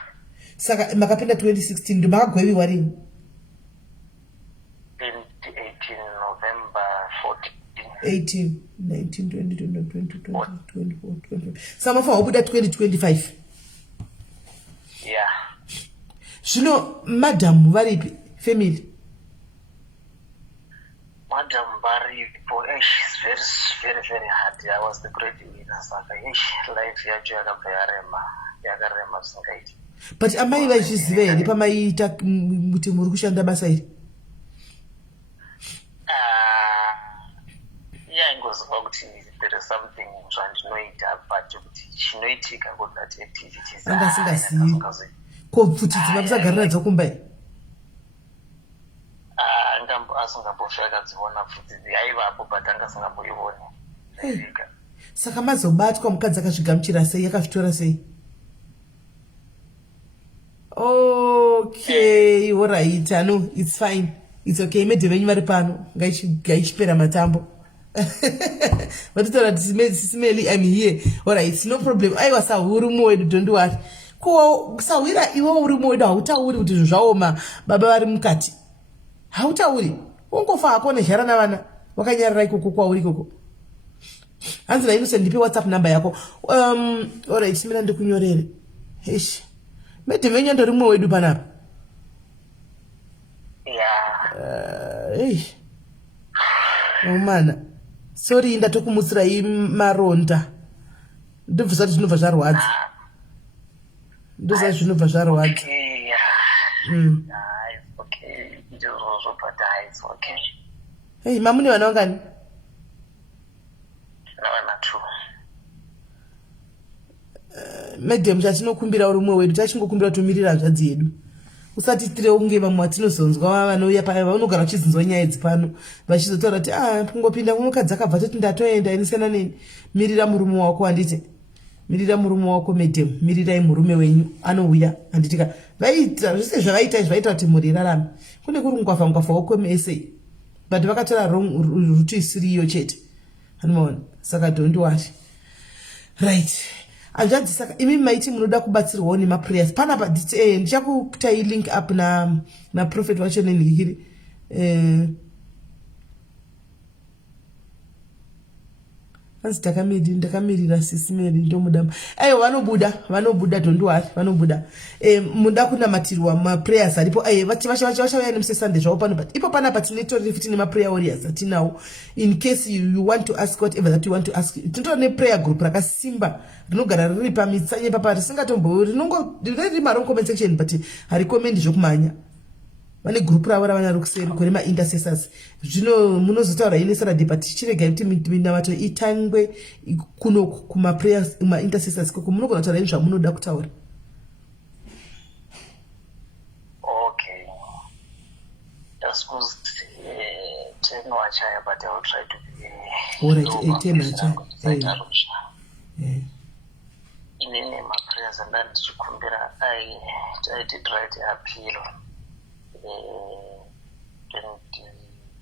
Saka makapinda 2016 ndo makagweviwa rini? 18, 19, 20, 21, 22, 24, 25. Some of our Buddha 2025. Yeah. Zvino madam varipi family? Madam varipo, it's very hard. I was the breadwinner. Saka life yacho yakabva yakarema zvisingaiti. But amai vachiziva here pamaiita kuti muri kushanda basa iri? Ingoziva kuti there is something zvandinoita but kuti chinoitika kudati activities angasingazivi ko pfuti dzima musagarira nadzo kumba here? Asingambosvika akadziona pfuti aivapo but angasingamboioni. Saka mazobatwa mukadzi akazvigamuchira sei akazvitora sei? Okay, alright, I know, it's fine. It's okay, medhe venyu vari pano ngaichipera matambo. Vatitaura SIS MELLY, I'm here. Alright, no problem. Aiwa sauri mumwe wedu, don't worry. Ko sawira iwe uri mumwe wedu hautauri kuti zvinhu zvaoma baba vari mukati. Hautauri. Ungofa hako nezhara navana wakanyarara ikoko kwauri ikoko. Hanzi nainuse ndipe WhatsApp number yako. Alright, mina ndikunyorere. Eish. Medhe venyu ndori mumwe wedu panapa. Yeah. Mana. Sorry ndatokumutsirai maronda. Ndobvisa kuti zvinobva zvarwadza. Ndoza zvinobva zvarwadza. Okay. It's okay. Hey, mamuni vana vangani? Vana 2. Madam chatinokumbira uri mumwe wedu tachingokumbira tomirira hanzvadzi yedu. Usati tire unge vamwe vatinozonzwa vanouya paya vanogara vachizinzwa nyaya idzi pano vachizotaura kuti kungopinda mukadzi akabva toti ndatoenda inisiyana neni. Mirira murume wako handiti. Mirira murume wako madam, mirirai murume wenyu anouya handitika. Vaita zvese zvavaita izvi vaita kuti muri rarame. Kune kuri ngwafa wokwemesa but vakatora rutu isiriyo chete. Hanomaona. Saka don't worry. Right. Anjanzi saka imi maiti munoda kubatsirwawo nemaprayers panapa ndichakutai link up na prophet wacho nenhikiri anzi ndakamirira SIS MELLY ndomudama aiwa vanobuda don't worry vanobuda muda kunamatirwa maprayers aripo vachauya nemusesunday zvavo pano but ipo panapa tinetori futi nemaprayer warriors atinawo in case you want to ask whatever that you want to ask tinotora neprayer group rakasimba rinogara riri pamitsanye papa risingatombo riri maron comment section but harikomendi zvokumhanya vane group ravo ravanaro kuseri kune maintercessors zvino munozotaura ine Saturday but chiregai kuti minamato itangwe kuno kumaprayers maintercessors koko munogona kutaura ini zvamunoda kutaura. Okay, I suppose 10 wachaya but I will try to be alright 10 wachaya inini maprayers andandikumbira I did write an appeal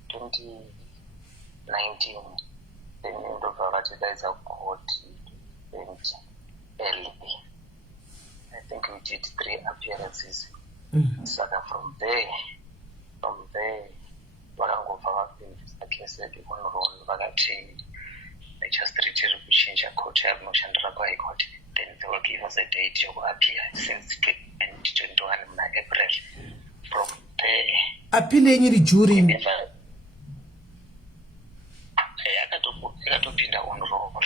2019 then ndobva vachidaiza kukoti 2020 I think we did 3 appearances saka from there vakangobva vapindisa case yedu on roll vakati they just retiri kuchinja court yakunoshandira kuhigh court then they will give us a date yokuappear since 2021 muna April. From there appeal yenyu iri jury yakatopinda on roll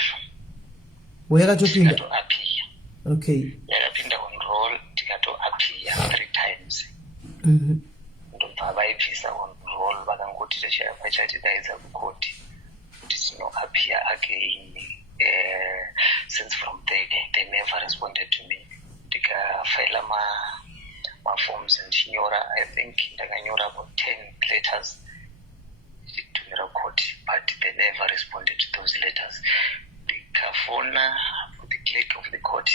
yakatopinda appear okay yakapinda on roll tikatoappear 3 times ndobva vaibvisa on roll vakangoti vachatidaiza kukoti kuti tinoappear again since from there they never responded to me ndikafaila forms ndichinyora I think ndakanyora about 10 letters ndichitumira court but they never responded to those letters. Ndikafona the clerk of the court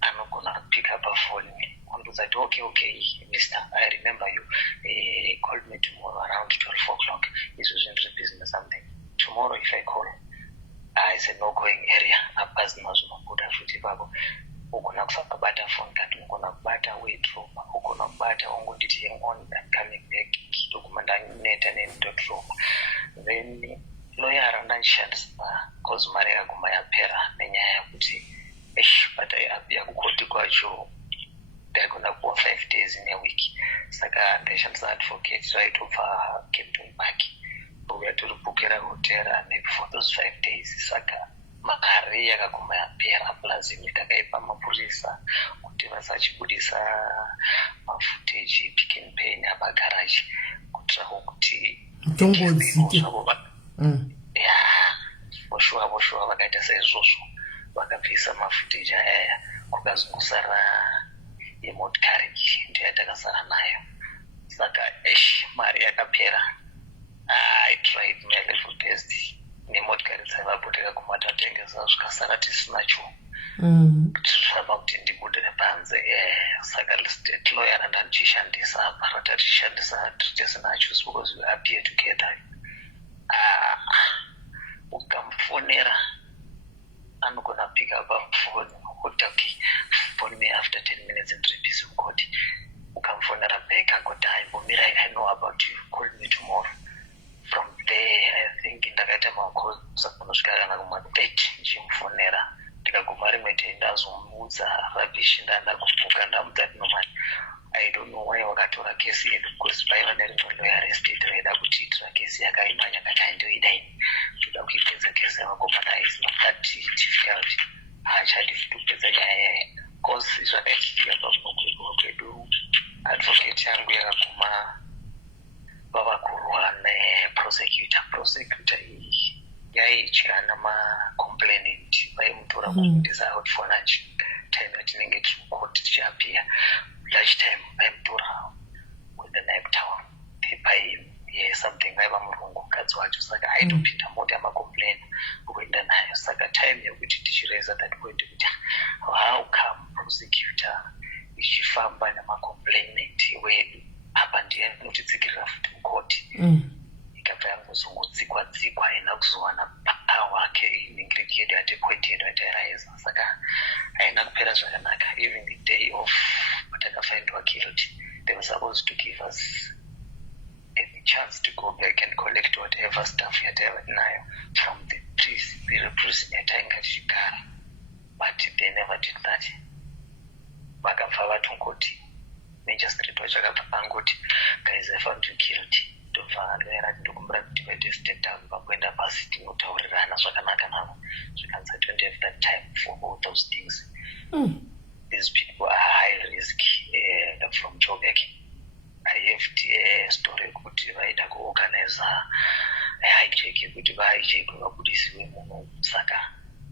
anogona pick up a phone ondoza kuti okay mister I remember you called me tomorrow around 12 o'clock izvozvi ndiri busy with something tomorrow if I call I said no going area apazina zvinobuda futi ipapo ugona kufabata phone card ugona kubata wardrobe ugona kubata ungonditi hang on I'm coming back dokumandaneta nendotrobe then lawyer andandishandisa cause mari yakaguma yapera nenyaya yakuti pataiapia kukoti kwacho ndaigona kuwa 5 days in a week saka ndaishandisa advocate vaitobva Captain Park uya toribhukira hotel maybe for those 5 days saka mari yakaguma yapera plus imwe takaipa mapurisa kuti vasachibudisa mafootage pick and pay nepagaraji kuitirawo kuti voshuwa vakaita saizvozvo vakabvisa mafootage ayaya kukazongosara yemotikari ndiyo yatakasara nayo saka mari yakapera I tried my level best nemotikari dzaivabhodeka kumatatengesa zvikasara tisinacho tichifamba kuti ndibudire panze saka state lawyer randanichishandisa apa ratatichishandisa tisinacho because we appear together ukamufonera anogona pick up a phone okay phone me after 10 minutes and busy mukoti ukamufonera back akoti aimbomira I know about you call me tomorrow. From there I think ndakaita makosa kunosvika kana kuma30 nchimufonera ndikaguma rimwe day ndazomuudza rubbish ndandakubuka ndamudza nomani I don't know why wakatora kesi yedu because paiva nerimwe lawyer arrested raida kutiitira kesi yakaimanya kati aindoidaini ndoda kuipedza kesi yavakomana is not that difficult haachadi kupedza nyaya yaya cause zvakaitika pamunokwegwa kwedu advocate yangu yakaguma vavakurwa neprosecutor iyi yaitya namacomplainant vaimutora kumudisa out for lunch time yatinenge tiri mukoti tichiapia lunch time vaimutora with the knife town something vaiva murungu mukadzi wacho saka aitopinda mota yamacomplain kuenda nayo saka time yekuti tichiraisa that point kuti how come prosecutor ichifamba namacomplainant wedu apa ndiye anotitsikirira futi mukoti ikabva yangozongotsikwa haina kuzowana power ke iningiriki yedu yatekweti yedu yatairaiza saka haina kupera zvakanaka. Even the day of patakafaindwa guilty, they were supposed to give us a chance to go back and collect whatever stuff yatainayo from the prison yatainga tichigara, but they never did that. Vakabva vatongoti magistrate vachakabva vangoti, guys, I found you guilty. Ndobva lawyer ndokumbira kuti vaite state up vakuenda pasi tinotaurirana zvakanaka navo. Zvikanzi I don't have that time for all those things. These people are high risk from Joburg. I have a story kuti vaida kuorganize hijack yekuti vahijack vabudisiwe munhu, saka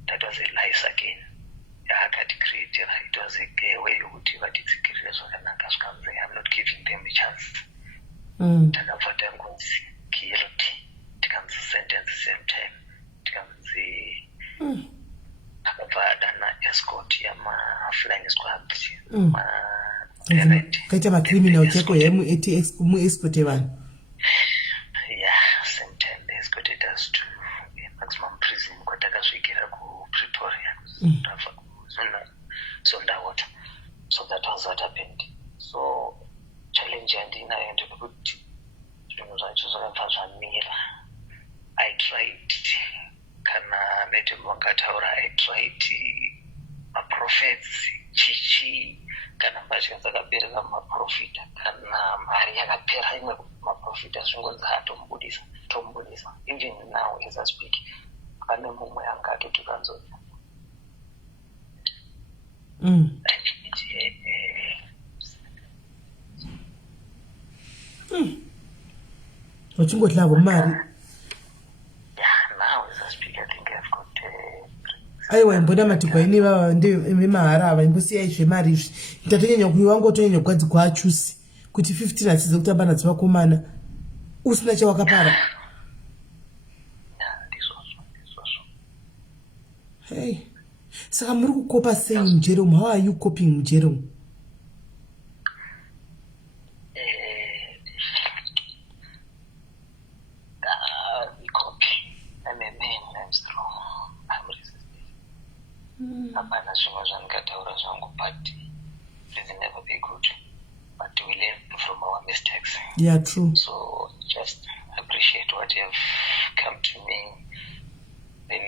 that was a lies again. Akati-creator, it was a way yokuti vatitsikirire zvakanaka zvikanzi I'm not giving them a chance. Takabva tangonzi guilty, tikanzi sentence same time, tikanzi akabva adana escort yama-flying squad kaita macriminal cheko mu-escort yevanhu. Yeah, same time they escorted us to maximum prison kwatakasvikira ku-Pretoria. So that was what happened. So challenge yandinayo ndekuti zvinhu zvacho zvakabva zvamira. I tried, kana madam vakataura, I tried maprophets, chichi, kana mbatya dzakaperera maprofita, kana mari yakapera imwe maprofita zvingonzi tombudisa. Even now as I speak, pane mumwe angatoti kanzonya. Wachingoti lavo mari. Yeah, now as I speak, I think I've got aiwa imbona matikwa ini vava ndemahara ava imbosiyai zvemari izvi ndatonyanya kuiwa ngotonyanya kugadzikwa achusi kuti 15 hasize kutamba nadzo vakomana usina chawakapara. Hey, saka muri kukopa sei mujero umu? How are you coping mujero umu? Hapana zvimwe zvandingataura zvangu, but it will never be good, but we learn from our mistakes. Yeah, true. So just appreciate what you have come to me. Then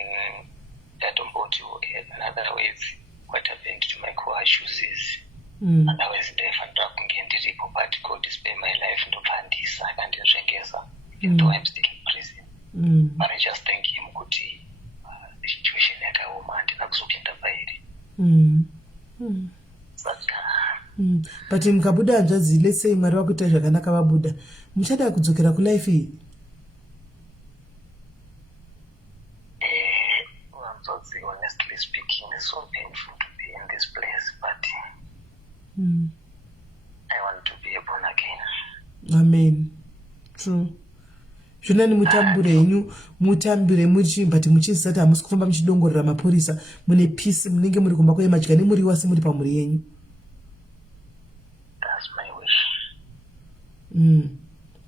that about you in other ways, what happened to my core shoes is otherwise ndaifanira kunge ndiripo, but God spare my life ndobvandisa akandizvengesa, even though I'm still in prison. But I just thank him kuti the situation yakaoma handina kuzopinda pairi. Saka but mukabuda hanzvadzi, let's say mwari wakuita zvakanaka vabuda, muchada kudzokera kulife iyi? Honestly speaking, it's so painful to be in this place, but I want to be born again. Amen. True. Zvonani mutambure henyu, mutambire muchimbati muchisati hamusi kufamba muchidongorera mapurisa, mune peace, munenge muri kumba kwemadya nemuri wase muri pamuri yenyu. That's my wish.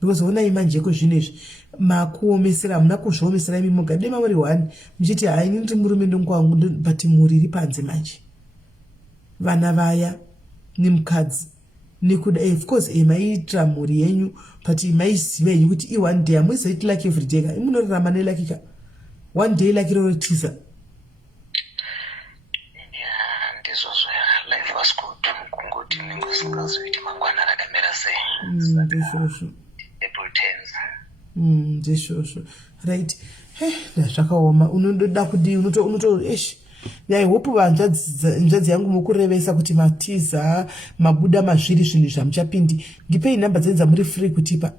Because honai manjeko zvinezvi makuomesera, hamuna kuzviomesera imi moga, dema muri one muchiti hai ini ndiri murume ndongwangu, but muri iri panze manje. Vana vaya nemukadzi nekuda of course maiitira mhuri yenyu, but maiziva yenyu kuti one day hamuzoiti like every day, munorarama nelakika one day like rorotiza. Ndizvozvo life was good, kungoti ningosingazoiti mangwana rakamira sei. Ndizvozvo. April 10th. Ndizvozvo. Right. Zvakaoma. Unoda kudi unoto I hope hanzvadzi yangu mukurevesa kuti matiza mabuda mazviri zvinhu zvamuchapindi. Ndipei namba dzenyu dzamuri free kutipa.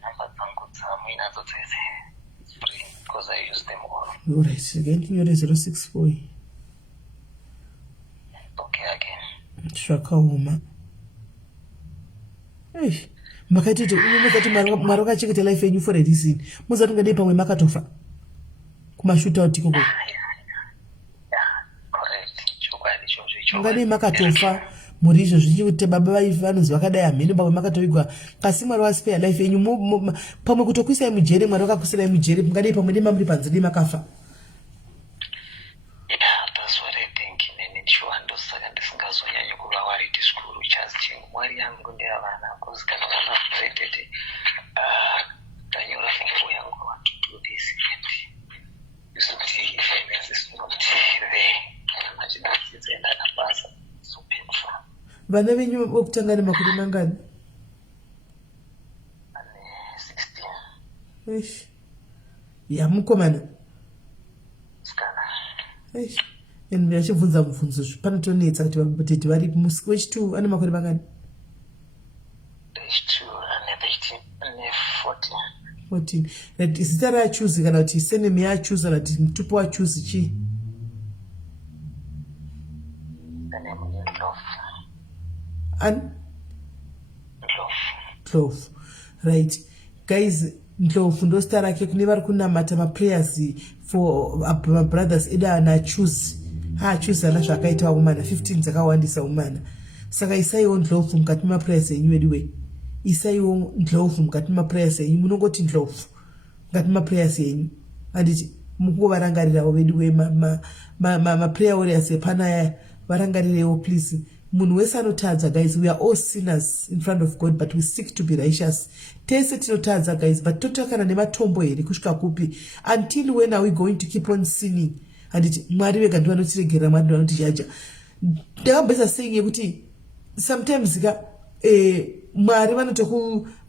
Namba dzangu dzamuinadzo dzese. It's free because I use them all. Alright, again tinyore 064. Okay again. Zvakaoma. Makatiti muzati mwari wakachengeta life yenyu for a reason. Muzati ungadei pamwe makatofa kumashootout ikoko. Correct. Chokwadi izvozvo. Ungadei makatofa muri izvozvi kuti baba vanonzi vakadai hamheni pamwe makatoigwa kasi Mwari wasipeya life yenyu pamwe kutokuisai mujere Mwari wakakuisai mujere mungadai pamwe nema muri panze dei makafa. That's what I think. Nene ndishuwa ndosaka ndisingazonyanyi kuva worried zvikuru chasi chengu. Mwari yangu ndeyavana because kana vana vaitete tanyora fungu yangu I want to do this and you see finance is not there. Machidadzidza enda napasa so painful. Vana venyu vokutanga ane makore mangani? Ane 16. Eish. Ya mukomana? Sikana. Eish. And achibvunza mubvunzo panotonetsa kuti vamutete vari musiki wechitu ane makore mangani? Wechitu ane 13 ane 14. 14. That zita raachuzi kana kuti senemi yaachuzi kana kuti mutupo wachuzi chii? Ane munye Love. An? Love. Clove. Right. Guys, Clove ndo star rake kune vari kunamata maprayers for my brothers eda ana choose. Choose ana zvakaita umana 15 dzakawandisa umana. Saka isaiwo Clove mukati maprayers enyu anyway. Isaiwo Clove mukati maprayers enyu munongoti Clove mukati maprayers enyu. Anditi mukuvarangarirawo vedu ma prayer warriors epana varangarirewo please. Munhu wese anotadza guys, we are all sinners in front of God but we seek to be righteous. Tese tinotadza guys but totakana nematombo here kusvika kupi. Until when are we going to keep on sinning? And Mwari vega ndiwo anotiregerera, Mwari ndiwo anotijaja. Ndakambesa saying yekuti sometimes Mwari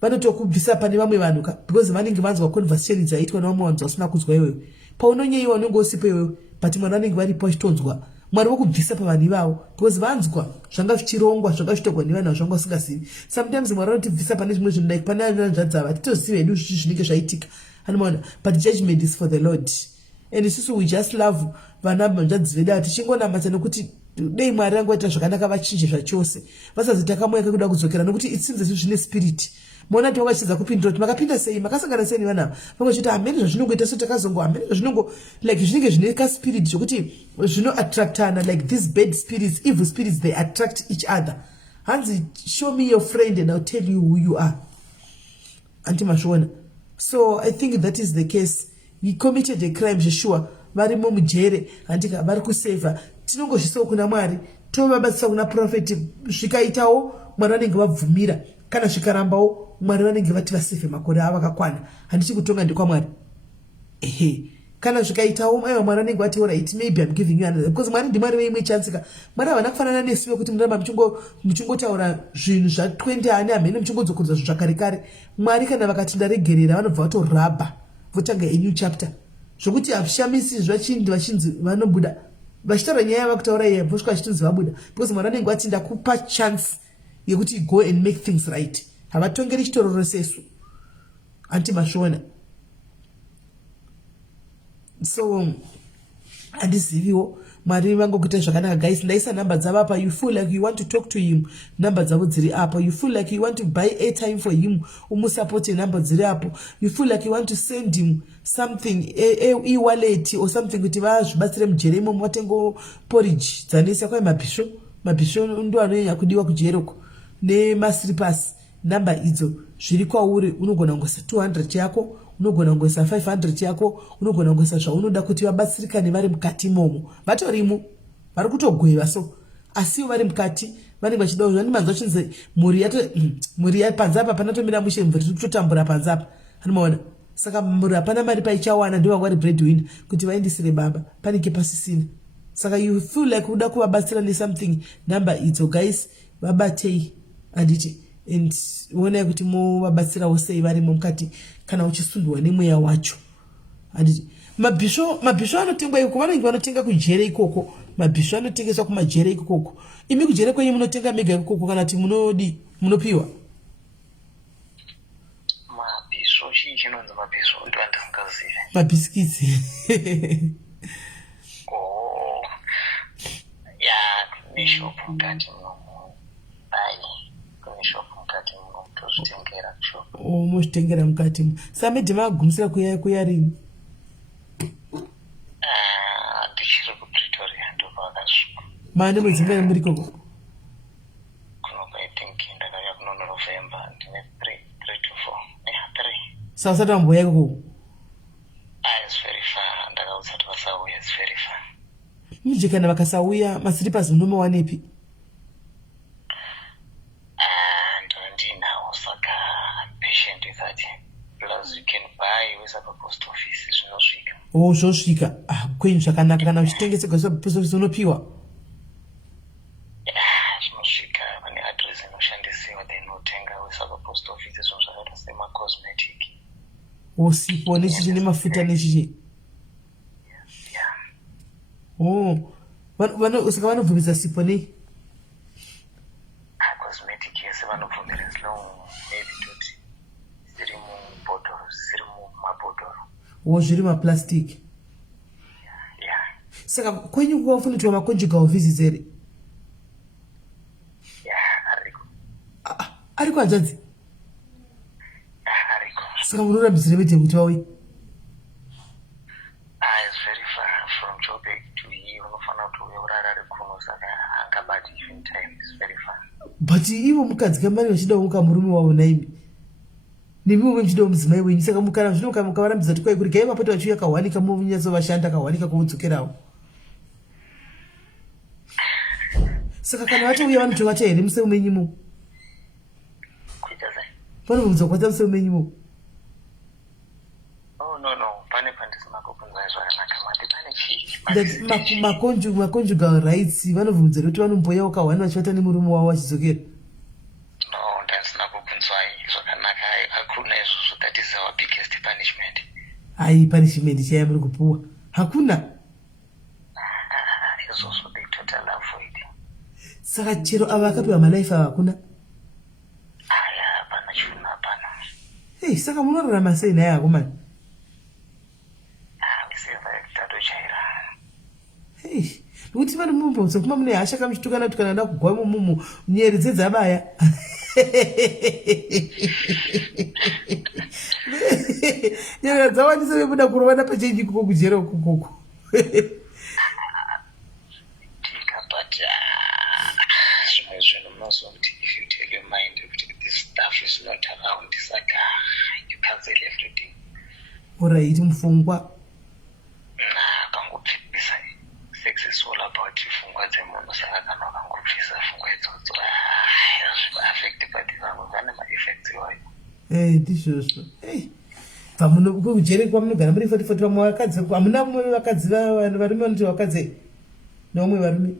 vanotokubvisa pane vamwe vanhu because vanenge vanzwa conversation dzaitwa nevamwe vanhu vasina kunzwa iwewe. Paunonyeiwa unenge usipo iwewe but Mwari vanenge varipo vachitonzwa. Mwari vokubvisa pavanhu ivavo because vanzwa zvanga zvichirongwa zvanga zvitogwa nevanhu zvanga vasingazivi. Sometimes Mwari vanotibvisa pane zvimwe zvinhu like pane zvanzava titoziva hedu zvinenge zvaitika. Anomaona but judgment is for the Lord. And isusu we just love vana mhanzvadzi vedu ati chingonamata nokuti dei Mwari angoita zvakanaka vachinje zvachose vasazita kamwe yakakuda kudzokera nokuti it seems as zvine spirit. Mona kuti wakachidza kupindura kuti makapinda sei makasangana sei nevana vamwe chiti hamene zvazvinongoita so takazongo hamene zvazvinongo like zvinenge zvine ka spirit zvokuti zvino attractana like these bad spirits, evil spirits, they attract each other. Hanzi show me your friend and I'll tell you who you are. Anti mashona. So I think that is the case. He committed a crime sure varimo mujere andika vari kuseva tinongozvisawo kuna Mwari tovabatsisa kuna prophet zvikaitawo Mwari vanenge vabvumira kana zvikarambawo Mwari vanenge vati vasefe makore ava akakwana. Handiti kutonga ndekwaMwari. Kana zvikaitawo aiwa Mwari vanenge vati alright maybe I'm giving you another because Mwari ndimwari veimwe chansika. Mwari havana kufanana nesuwe kuti muramba muchingotaura zvinhu zva20 ani hamene muchingodzokeredza zvinhu zvakarekare. Mwari kana vakati ndaregerera vanobva vatorabha votanga a new chapter. Zvokuti havashamisi zvachindi vachinzi vanobuda vachitaura nyaya yavakutaura iye vosvika vachitonzi vabuda because Mwari vanenge vati ndakupa chance yekuti go and make things right. Havatongeri chitororo sesu anti mashona. So handiziviwo Mwari vangokuita zvakanaka guys. Ndaisa namba dzavo apa. You feel like you want to talk to him, namba dzavo dziri apo. You feel like you want to buy airtime for him, umusupport namba dziri apo. You feel like you want to send him something, e-wallet or something kuti vazvibatsire mujere imomo vatengo porridge dzanoisa kwai mabhisho ndo anonyanya kudiwa kujereko nemaslippers. Namba idzo zviri kwauri unogona kungoisa 200 yako, unogona kungoisa 500 yako, unogona kungoisa zvaunoda kuti vabatsirikane vari mukati imomo. Vatorimo vari kutogweva so asiwo vari mukati vanenge vachidawo zvanimanzwa chinzi muri yapanzapa panatomira mushe mvuri tiri kutotambura panzapa. Anomaona saka muri hapana mari paichawana ndiwo wangwari breadwinner kuti vaendesere baba panenge pasisina. Saka you feel like uda kuvabatsira nesomething. Namba idzo guys vabatei anditi and uone kuti muvabatsirawo sei varimo mukati kana uchisundwa nemweya wacho. Anditi mabhisho anotengwa ikoko vanenge vanotenga kujere ikoko. Mabhisho anotengeswa kumajere ikoko. Imi kujere kwenyu munotenga mega ikoko kana kuti munopiwa? Mabhisho chii chinonzi mabhisho ndo andisingazive. Mabhisikitsi. Ya nishopu mukati munomu. Nishopu mukati munomu tozvitengera kushopu. Muzvitengera mukati mu. Samedhi magumisira kuya rini? Ndichiri kuPretoria ndo pakasvika. Mane mwedzi mungani muri koko? Sasa mboya ko. It's very far. Ndakausati vasauya, it's very far. Mjikana vakasauya maslippers unome wanepi? Ndinawo saka I'm patient with that. Plus you can buy with a post office zvinosvika. Oh, zvosvika. Kwenyu zvakanaka kana uchitengesa post office unopiwa. Zvinosvika pane address inoshandisiwa then unotenga with a post office zvinhu zvakaita semacosmetic. Sipo nechichi nemafuta nechichi. Saka vanobvumisa sipo nei? Cosmetic yese vanobvumira as long maybe toti ziri mubhodhoro ziri mumabhodhoro. Zviri maplastic. Saka kwenyu kuvafunitiwa maconjugal visits here? Ariko hanzvadzi? Ariko. Saka munorambisire mete kuti vauye? It's very far from Joburg to here. Unofanira kuti uye urara rikuno saka hangabati even time. It's very far. But ivo mukadzi kamari vachida muka murume wavo naimi. Nemiwo mchida mudzimai wenyu saka mukana zvino mukavarambidza kuti kwai kuri gai mapota vachiuya kawanika munyatsovashanda kawanika kumudzokerawo. Saka kana vatouya vanotovata here museumenyimo? Kuita sei? Vanobvunza kukwata museumenyimo? No. Pane pandisina kubvunza zvakanaka mati pane chii? Maconjugal rights vanobvunza kuti vanomboyawo kawani vachivata nemurume wavo vachizokera? No, ndasina kubvunzwa zvakanaka. Hakuna izvozvo. That is our biggest punishment. Hai, punishment chaya muri kupuwa? Hakuna? Izvozvo they total avoid. Saka chero ava akapiwa malaifi ava hakuna? Hapana chuna hapana. Hey, saka munorarama sei naye akomana? Hey, nokuti vane mumbonzo kuma mune hasha kamuchitukana nda kugwa mumu nyeri dzedzabaya. Nyera dzawandisa vemuda kurovana pachenji kuko kujera ukukoko. If you tell your mind that this stuff is not around, saka you cancel everything. Alright, mfungwa. Kangopfisa. Sex is all about fungwa dzemunhu saka kana kangopfisa fungwa idzodzo affect body vanhu vane ma-effects iwayo. Ndizvozvo. Pamuno kujere kwamunogara muri 44 vamwe vakadzi hamuna mumwe vakadzi varume vanoti vakadzi nomwe varume?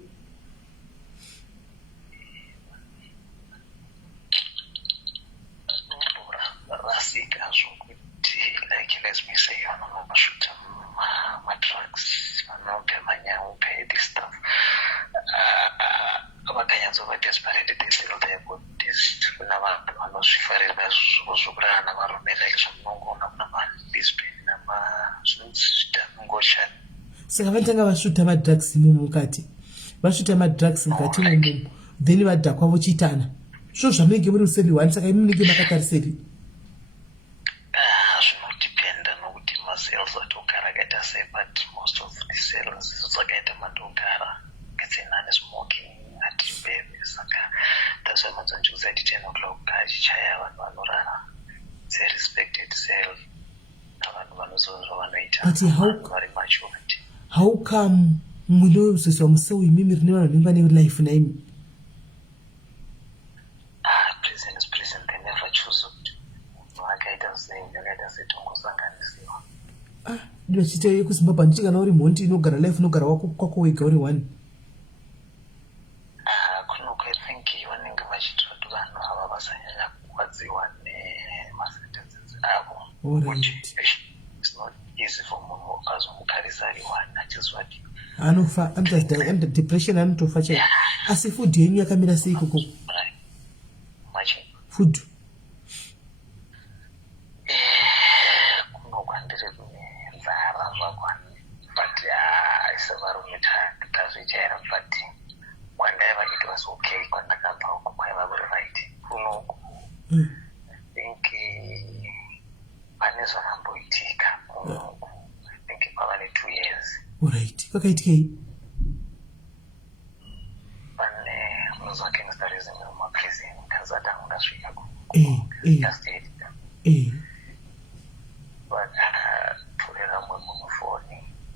Rasika zvokuti like let me say vanoshuta madrugs vanobhe manyaupe this stuff vakanyatsova desperate they sell their bodies kuna vanhu vanozvifarira zvokurara navarume like zvamunongoona kuna madispen zvinongoshani. Saka vanotanga vashuta madrugs mukati vashuta madrugs mukati momumu then vadhakwa vochiitana zvo zvamunenge muri useri 1 saka imunenge makatariseri? Zvinodependa nokuti macells atogara akaita sei but most of the cells dzakaita mandogara getsenane smoking atibebe saka that's why manzanji kusati 10 o'clock achichaya vanhu vanorara respected cell navanhu vanozozva vanoita vari matured. How come munozozwa museu imimi rine vanhu vanenge vane life naimi? Prison is prison. They never choose it. Vakaita sei vakaita setongosanganisiwa. Ndinochita yekuzimbabwe ndichi kana uri mhondi inogara life inogara kwako wega uri 1. Kunoko I think vanenge vachitira kuti vanhu ava vasanyanya kukwadziwa nemasentences avo. Alright. It's not easy for munhu azomukarisa ari 1 achizvati anofa under depression anotofa chai. Asi food yenyu yakamira sei koko? Food kunokwandiri kune nzara zvakwana but isavarume takazvijaira but kwandaiva it was okay kwandakabva uko kwaiva kuri right kunoku think pane zvakamboitika kunoku I think pava ne2 years. Alright, kwakaitikei? Pane muzvakengestarism mumaprison kazata ungasvika Eh.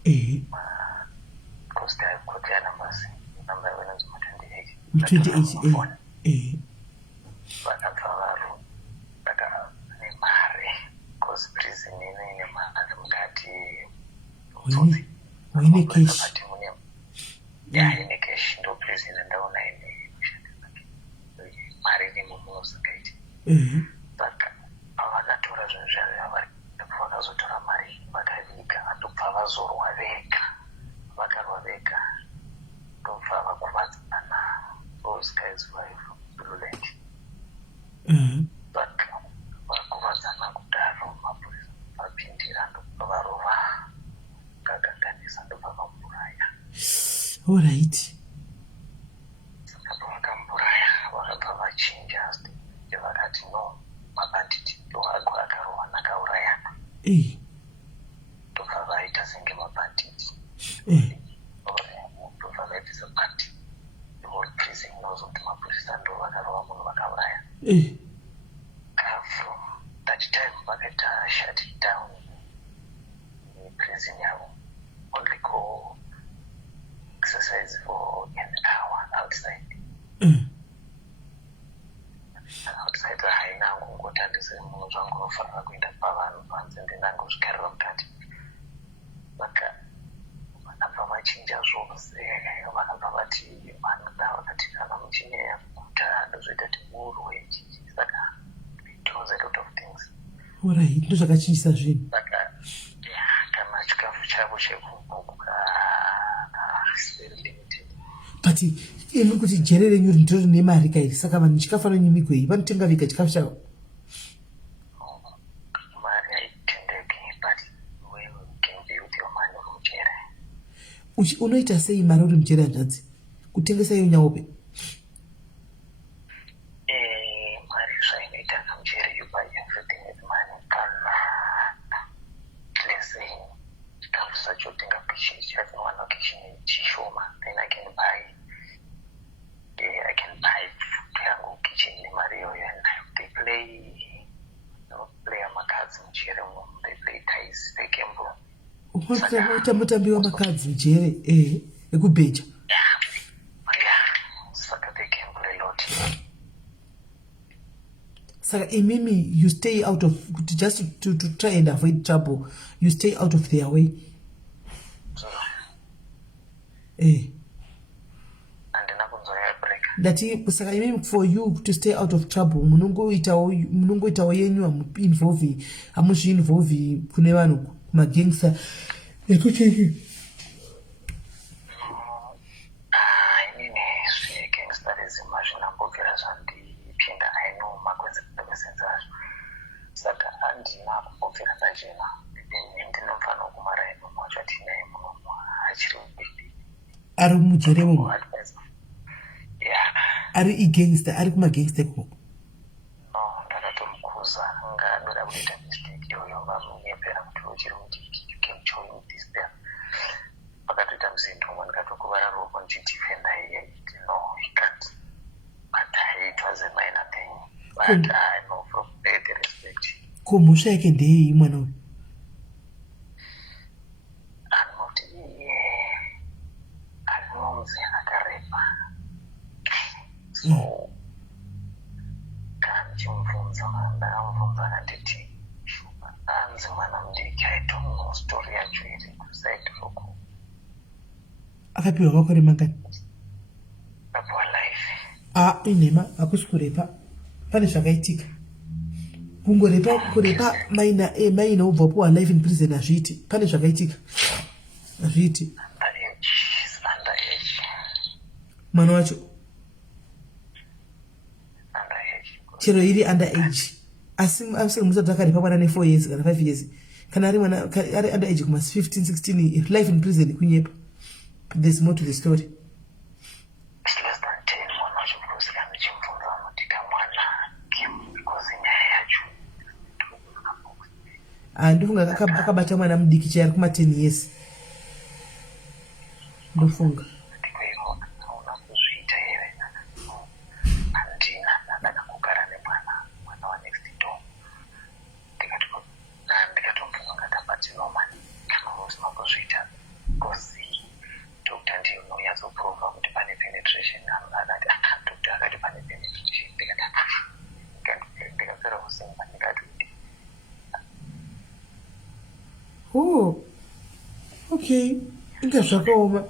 Because they have got their numbers. Number when it's 28. 28. Vakabva nemari because prison ine mari mukati muine cash ine cash ndo prison ndaona ine mari nemumusikaiti saka vakatora zvinhu zvavo vakazotora mari vakaviga ndobva vazorwa vega vakarwa vega ndobva vakuvadzana. Those guys were virulent. But vakuvadzana kudaro mapurisa vapindira ndobva varova vakaganganisa ndobva vamuraya. Alright. Saka vakamuraya vakabva vachinja vakati no mabanditi ndoago akarova nakaurayana ndobva vaita senge mabanditi ndobva vaitisa bandi prison knows what mapurisa ndo vakarova munhu vakauraya. From that time vakaita shut it down prison yavo, only go exercise for an hour outside. Outside haina kungotandise munhu zvangu unofanira kuenda pavanhu panze ndinangozvikarira mukati. Saka vakabva vachinja zvose, vakabva vati vanoda vakati kana muchinja yakuta ndozoita timurwe saka it was a lot of things. Alright, ndo zvakachinjisa zvinhu. Saka kana chikafu chavo chekubuka very limited. But imi kuti jere renyu ndiro rine mari kai, saka vanhu chikafu vanonyimigwei, vanotenga vega chikafu chavo. Mari haitendeki, but when you can build your money mujere. Unoita sei mari uri mujere hanzvadzi? Kutengesa iyo nyawope? Mari zvainoita kamujere, you buy everything with money. Kana let's say chikafu sacho tenga kitchen chatinwana kitchen chishoma, then I can buy food yangu kitchen nemari iyoyo, and they play makadzi mujere umo, they play ties, they gamble. Mutambi wamakadzi mujere ekubheja. Saka they gamble a lot. Saka imimi you stay out of, just to try and avoid trouble, you stay out of their way. So, and that saka imimi for you to stay out of trouble munongoitawo yenyu hamuzvi-involve kune vanhu kumagangster ekucheki. Saka handina kumbobvira pachena ndinofanira kumara ino mwachati naye munomu achiri mudiki ari mujere mumo ari igangster, ari kumagangster ko. No, ndakatomukuza ngadoda kuita mistake iyoyo vamunyepera kuti uchiri mudiki, you can join this there. Pakatoita muzindo umwe ndikatokuvara ruoko ndichidefenda iye, no, he can't. But it was a minor thing, but I know from there the respect. Ko mhosva yake ndeyei mwana uyu? Anoti anonzi akarepa. So kana ndichimubvunza ndakamubvunza akanditi anzi mwana mudiki, I don't know story yacho iri kuside roko. Akapiwa makore mangani? Akapiwa life. Inhema hakusi kurepa, pane zvakaitika. Kungorepa maina ubva puwa life in prison hazviiti, pane zvakaitika. Hazviiti. Underage. Mwana wacho? Underage. Chero iri underage. Asi musati akarepa mwana ne 4 years kana 5 years. Kana ari mwana ari underage kuma 15 16 life in prison kunyepa. There's more to the story. It's less than 10 mwana wacho because kana chimvunza anotika mwana kim because nyaya yacho. Ndofunga akabata mwana mudiki chari kuma 10 years. Ndofunga. okay, inga zvakaoma.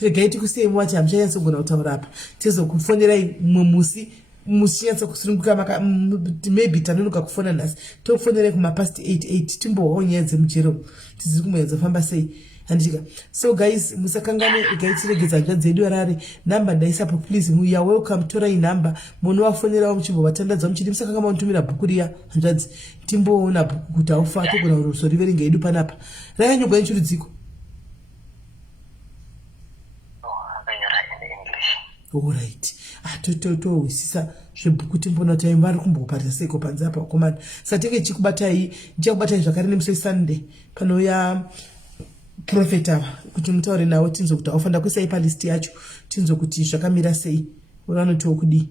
Regai tikusei muwati hamuchanyatsogona kutaura apa. Tizokufonerai mumwe musi nyatsa kusununguka maybe tanonoka kufona nhasi. Tokufonerai kumapast 88 timbowawo nyaya dzemujero tiziri kumboyadzofamba sei. Handitika. So guys, musakangane ikaitiregedza nzva dzedu rari number ndaisapo please you are welcome torai number munowafonerawo muchimbovatandadza muchiti musakanga mamutumira bhuku riya hanzvadzi timboona bhuku kuti aufa togona rusoriverenga edu panapa rakanyogwa nechirudziko. Alright. Towisisa zvebhuku timbona kuti vari kumboparisa seiko panze apa komanda. Satenge chikubatai ndichakubatai zvakare nemusi Sunday panouya prophet ava kuti mutaure nawo tinzo kuti aufanda kuisai palist yacho tinzo kuti zvakamira sei uranoti wokudi.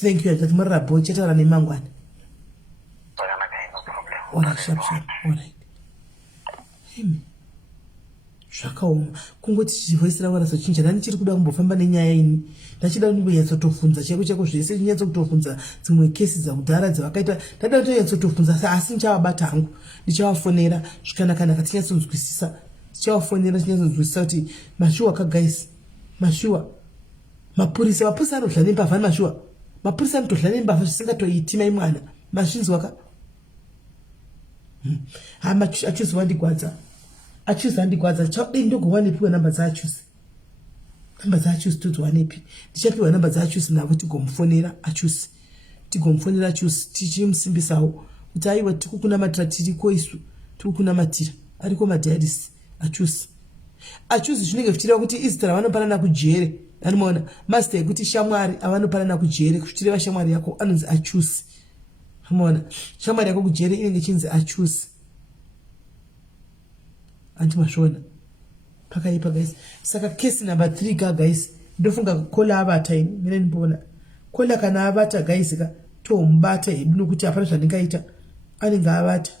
Thank you. That marabo chetaura nemangwana. Alright, sharp. Alright. Zvakaoma kungoti chivoisira wara sochinja nani chiri kuda kumbofamba nenyaya ini ndachida kunyatsotofunza cheko zvese chinyatsotofunza dzimwe kesi dzakudhara dzavakaita ndada kunyatsotofunza asi ndichavabata hangu ndichavafonera zvikanaka tinyatsonzwisisa tichavafonera tinyatsonzwisisa kuti mashuwa kagaisi mashuwa mapurisa anodla nembavha mashuwa mapurisa anotodla nembavha zvisingatoiti mai mwana mazvinzwaka hama achizwandigwadza handikwadza chadei ndogowa nepiwa namba dzachuzi todzwa nepi ndichapiwa namba dzachuzi navo tigomufonera achuzi tichimusimbisawo kuti aiwa tikukunamatira tiriko isu tikukunamatira ariko madhiarisi achuzi zvinenge zvichireva kuti Israel vanopanana kujere anomaona master ekuti shamwari avanopanana kujere kuchireva shamwari yako anonzi achuzi anomaona shamwari yako kujere inenge chinzi achuzi. Antimashona pakaipa guys. Saka case number 3 ka guys ndofunga kola abata ini mine ndibona kola kana abata guys ka tombata ibino kuti apana zvandingaita anenge abata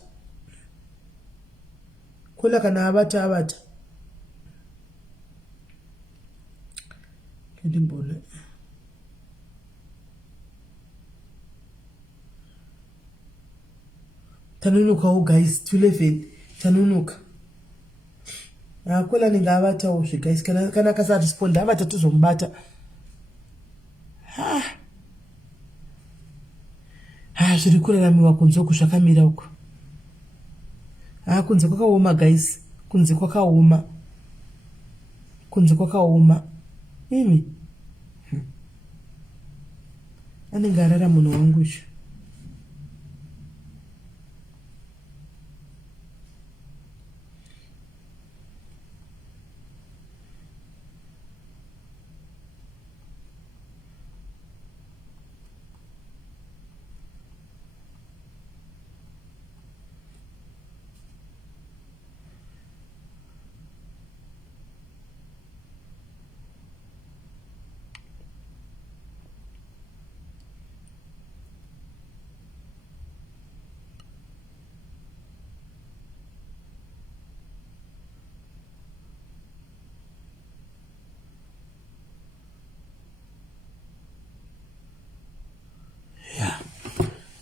kola kana abata ndimbona tanonoka guys 11 tanonoka kola ninga avatawo guys kana kasaresponda avata tuzombata zviri kuraramiwa kunze uku zvakamira uku kunze kwakaoma guys kunze kwakaoma imi anenge arara munhu wangu izvo.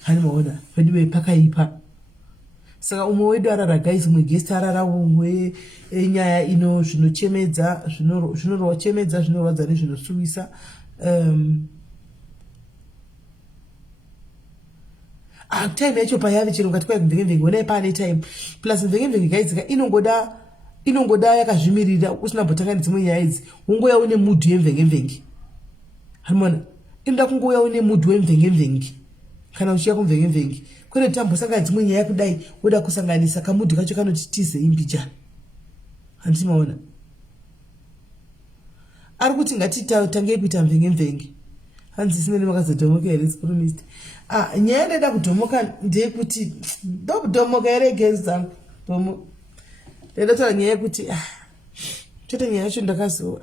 Hanimaona padiwe pakaipa saka umwe wedu arara guys umwe guest arara umwe nyaya ino zvinochemedza zvinorwachemedza zvinorwadza nezvinosuwisa time yacho payave chero ngati kwai mvenge onai pane time plus mvenge guys ka inongoda yakazvimirira usina botanga nedzimwe nyaya idzi ungoya une mood yemvenge hanimaona inoda kungoya une mood wemvenge kana uchiya kumvenge kwene tambosangana dzimwe nyaya kudai woda kusanganisa kamudhi kacho kanoti tize imbija handimaona ari kuti ngatitange kuita mvenge hanzi simene makazodhomoka here promised nyaya ndada kudhomoka ndeyekuti ndokudhomoka here gezi dzangu ndada taura nyaya yekuti chote nyaya yacho ndakazo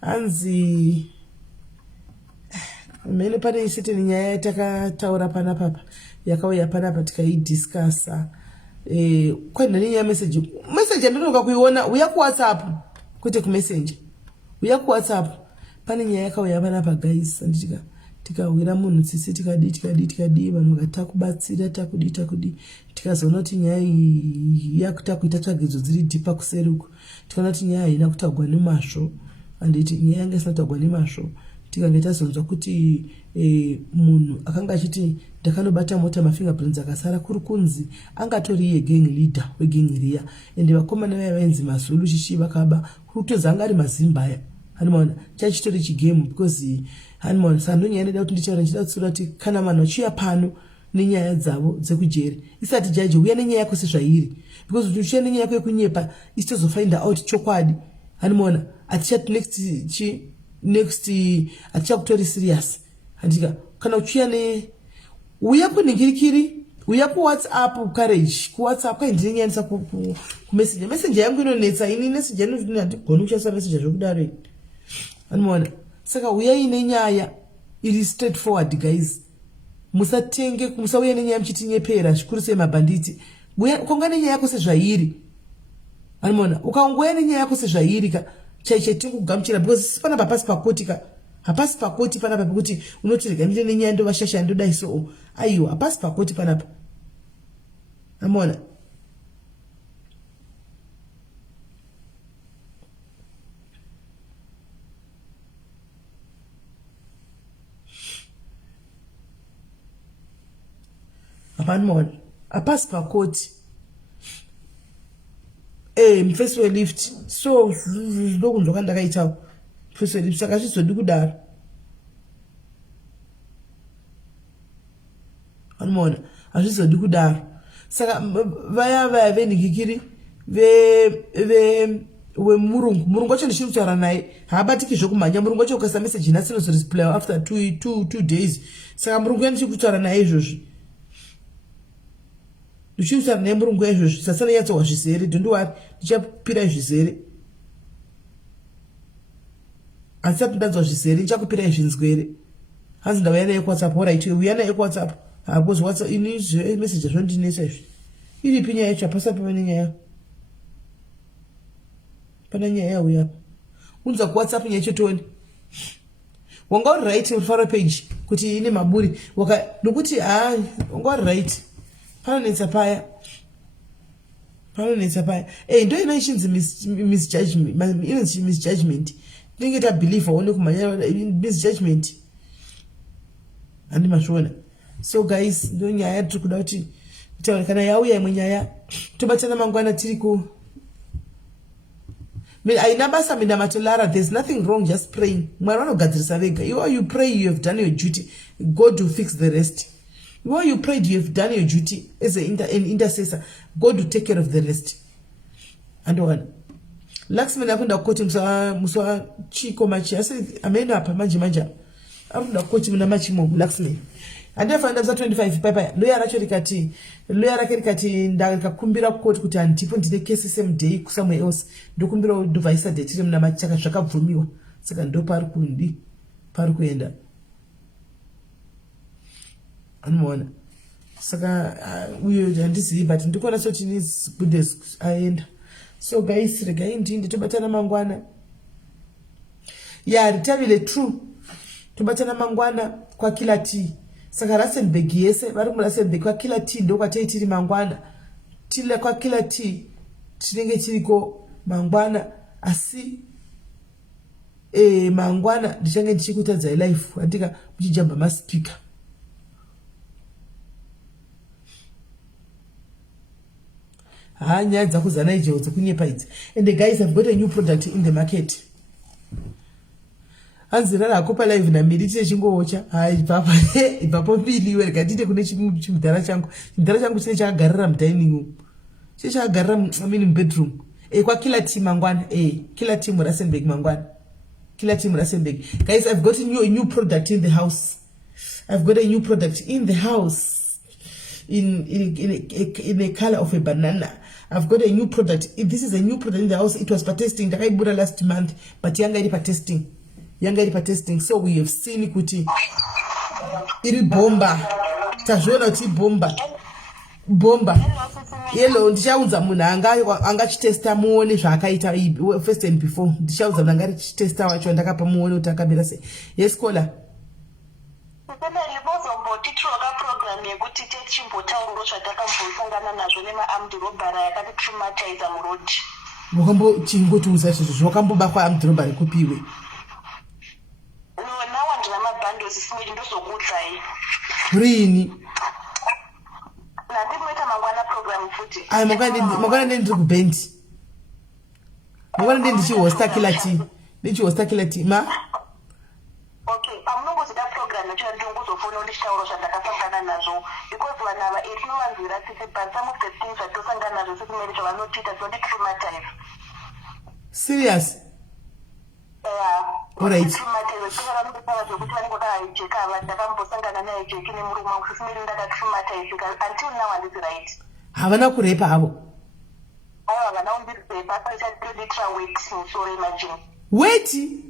hanzi mene pane isete nyaya yatakataura panapa yakauya panapa tikaidiscussa kwenda nenyaya message ndinonoka kuiona uya kuWhatsApp kwete kumessenger uya kuWhatsApp pane nyaya yakauya panapa guys anditika tikawira munhu tsitsi tikadi vanhu vakatakubatsira takudi tikazoona kuti nyaya iyi yakutakuita tsvagidzo dziri dhipa kuseri uku tikaona kuti nyaya haina kutagwa nemazvo handiti nyaya yanga isina kutagwa nemazvo tikange tazonzwa kuti munhu akanga achiti ndakanobata mota mafingerprints akasara kuri kunzi angatori yegang leader wegang riya ende vakomana vaya vainzi mazulu chichi vakaba kutozi anga ari mazimbaya hanimaona chachitori chigame because hanimaona sando nyaya inoda kuti nditaura ndichida kutsura kuti kana vanhu vachiuya pano nenyaya dzavo dzekujeri isati jaji uya nenyaya yako sezvairi because kuti uchiya nenyaya yako yekunyepa isitozofinda out chokwadi hanimaona atichati next atichakutori serious handika kana uchiya uya kuningirikiri uya kuwhatsapp courage kuwhatsapp kaindinyanisa kumessenger yangu inonetsa ini messenger inoti handigoni kuchasa messenger zvokudaro hanimaona saka uyai nenyaya iri straight forward guys musauya nenyaya muchitinyepera zvikuru semabhanditi ukaunga nenyaya yako sezvairi hanimaona ukaungoya nenyaya yako sezvairi chaichatinkugamuchira because panapa hapasi pakoti panapa pekuti unotirega ndine nenyaya ndovashasha ndodai so aiwa hapasi pakoti panapa hanimaona hapanimaona hapasi pakoti mufesi welift so zvidokunzwa kwandakaitawo mufesi welift saka zvizodi kudaro hanimaona hazvizodi kudaro saka vaya venhikikiri murungu wacho ndichiri kutaura naye haabatiki zvokumhanya murungu wacho ukasa meseji nhasi inozoresply after two days saka murungu ya ndichiri kutaura naye izvozvi ndichiutaura naye murungu yaizvozvi sasana yatsohwa zvizere dondiwari ndichapirai zvizere handisati ndanzwa zvizere ndichakupirai zvinzwere hanzi ndauya naye kuwhatsapp orit uya naye kuwhatsapp hakozi whatsapp ini meseji zvondinesa izvi iripi nyaya yacho hapasapi pane nyaya pana nyaya yauya apa unza kuwhatsapp nyaya chotoni wanga uri right rufaro page kuti ine maburi nokuti wanga uri right panonetsa paya ndo ino ichinzi misjudgment tinenge tabhilievha one kumhanya misjudgment handi mazviona so guys ndo nyaya tiri kuda kuti kana yauya imwe nyaya tobatana mangwana tiri aina basa mindamatolara there's nothing wrong just praying mwari vanogadzirisa vega you pray you have done your duty, God will fix the rest. You prayed, you have done your duty as an intercessor, God will take care of the rest. And one Laxman akunda koti muswa chiko machi ase amenda apa manje akunda koti mna machi mo Laxman and I find up 25 papa lawyer rake ndakakumbira koti kuti andipo ndine case same day somewhere else ndokumbira device date mna machaka zvakabvumiwa saka ndo pari kuenda anoona saka uyo handizivi but ndikuona soti needs goodness aenda. So guys, regai ndinde tobatana mangwana ritavile true tobatana mangwana kwa kila tea. Saka Rasenberg yese vari murasenberg kwa kila tea ndo kwatei tiri mangwana tile kwa kila tea tinenge tiriko mangwana asi mangwana ndichange ndichikutadzai life andika muchijamba maspika nyaya dzakuzana ijewo dzekunyepa idzi. And guys, I've got a new product in the market. Anzira rakopa live na miri chine chingocha ipapo mbili iwe rekatite kune chimudhara changu chine chakagarira mudining room chine chakagarira bedroom kwa kila team mangwana kila team Rasenberg mangwana kila team Rasenberg. Guys, I've got a new product in the house. I've got a new product in the house in a color of a banana. I've got a new product. This is a new product in the house. It was for testing. Ndakaibura last month, but yanga iri pa testing. So we have seen kuti iri bomba. Tazvona kuti bomba. Hello, ndichaudza munhu anga chitesta muone zvakaita first and before. Ndichaudza munhu anga chitesta wacho ndakapa muone kuti akamira sei. Yes, caller. Miscellanous muzombotitroka program yekuti techimbotauro zvatakambosangana nazvo nema-armed robbery yakati traumatize murodi. Wakambo chingotiudza izvozvo zvakambobakwa armed robbery kupiwe. No, nawo ndina mabundles simedi ndozokuudzai. Rini? Ndandinoita mangwana program futi. Ayi mangwana ndiri kubendi. Mangwana ndichihosta kila team. Ma? Okay, pamunongozoda program yacho ndingozofona ndishitauro zvandakasangana nazvo because vanhu ava tinovanzwira tsitsi but some of the things zvatosangana nazvo sekumeri zvavanotiita tinonditraumatize. Serious? Alright. Zvekuti vanenge vakahijeka ava ndakambosangana nahijeki nemurume wangu sesimeri ndakatraumatizeka until now handisi right. Havana kurepa havo? Aiwa havana kundirepa paichaditira wet musoro imagine. Weti?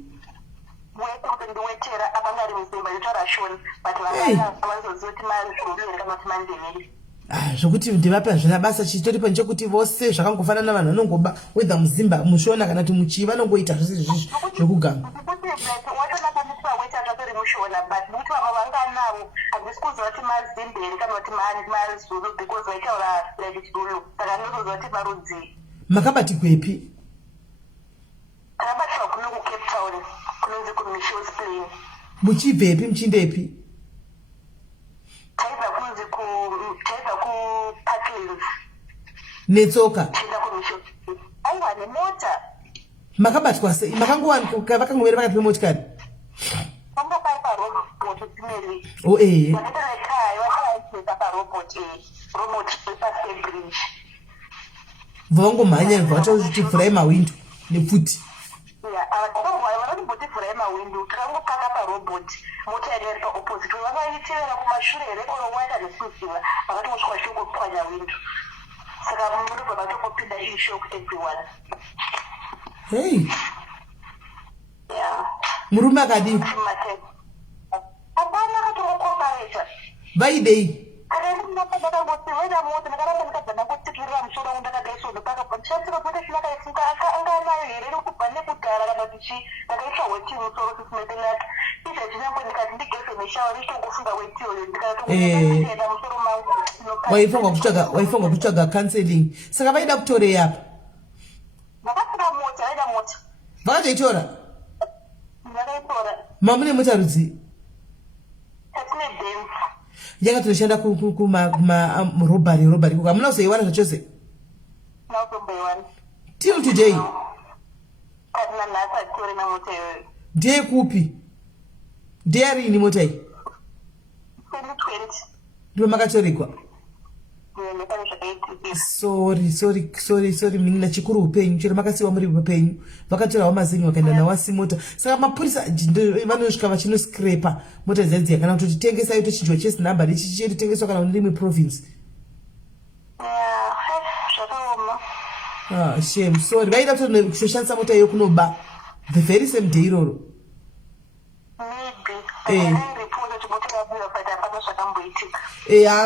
Weti kuti ndiwetera apangari musimba nditaura shoni but vanavanzoziva kuti manzvurire kana kuti mandemiri. Zvokuti ndivape hazvina basa chitori panze kuti vose zvakangofanana vanhu vanongoba whether muzimba mushona kana kuti muchii vanongoita zvose izvizvi zvokuganga. Watonakandiswa weta zvatori mushona but kuti vamwe vanga navo handisi kuziva kuti mazimberi kana kuti mazulu because vaitaura like zulu saka ndinozoziva kuti marudzi. Makabati kwepi? Takabatirwa kuno kuCape Town kunonzi kuMishel's Plain. Muchibvepi muchindepi? Taibva kunzi taibva kuParklands. Netsoka? Taenda kuMishel's Plain. Aiwa nemota. Makabatwa sei? Vakangomira pakati pemotikari? Panga pai parobot simeri. Oh eh. Vakatora ekaya vakaita parobot robot repaste bridge. Vangomhanya vachivhurai mawindo nepfuti. Vanotimbotivhurai mawindo takangopaka parobot mota yanga iri paopposite vakaitevera kumashure rekorowaita nekuziva vakatongosvika chingopwanya windo saka munobva vatongopinda ishock everyone. Hey. Murume akadini? Apana akatongokombareta. Vaidei? Ndakangosivera mota ndakaramba ndikabva ndangotikirira musoro wangu ndakadaisvono pakabva ndichatira kuti zvakaifunga anganayo here nekubva nekudhara kana kuti ndakaitwa weti musoro sisimedelati izvezvi nyangwe ndikati ndigeze neshawa ndichitongofunga wetiyoyo ndikatoenda musoro mangu. Waifunga kutsvaga counseling. Saka vaida kutorei apa? Vakasika mota, vaida mota. Vakatoitora? Vakaitora. Mamune mota rudzi? Tatine Benz. Yanga toshanda robbery kuka hamuna kuzoiwana zvachose? Nautomboiwana. Till today? Kana nhasi atitorina mota iyoyo. Ndeye kupi? Ndeyarini mota iyi? 2020. Ndipo makatorekwa? Sorry mningi chikuru upenyu chero makasiwa muri upenyu vakatorawo mazingi vakaenda nawo simota saka mapurisa vanosvika vachinoscraper mota dzidzi kana kuti tengesai tochinjwa chest number ichitengeswa kana rimwe province. Zvakaoma. Shame. Sorry vaida kutoshandisa mota iyo kunoba the very same day iroro.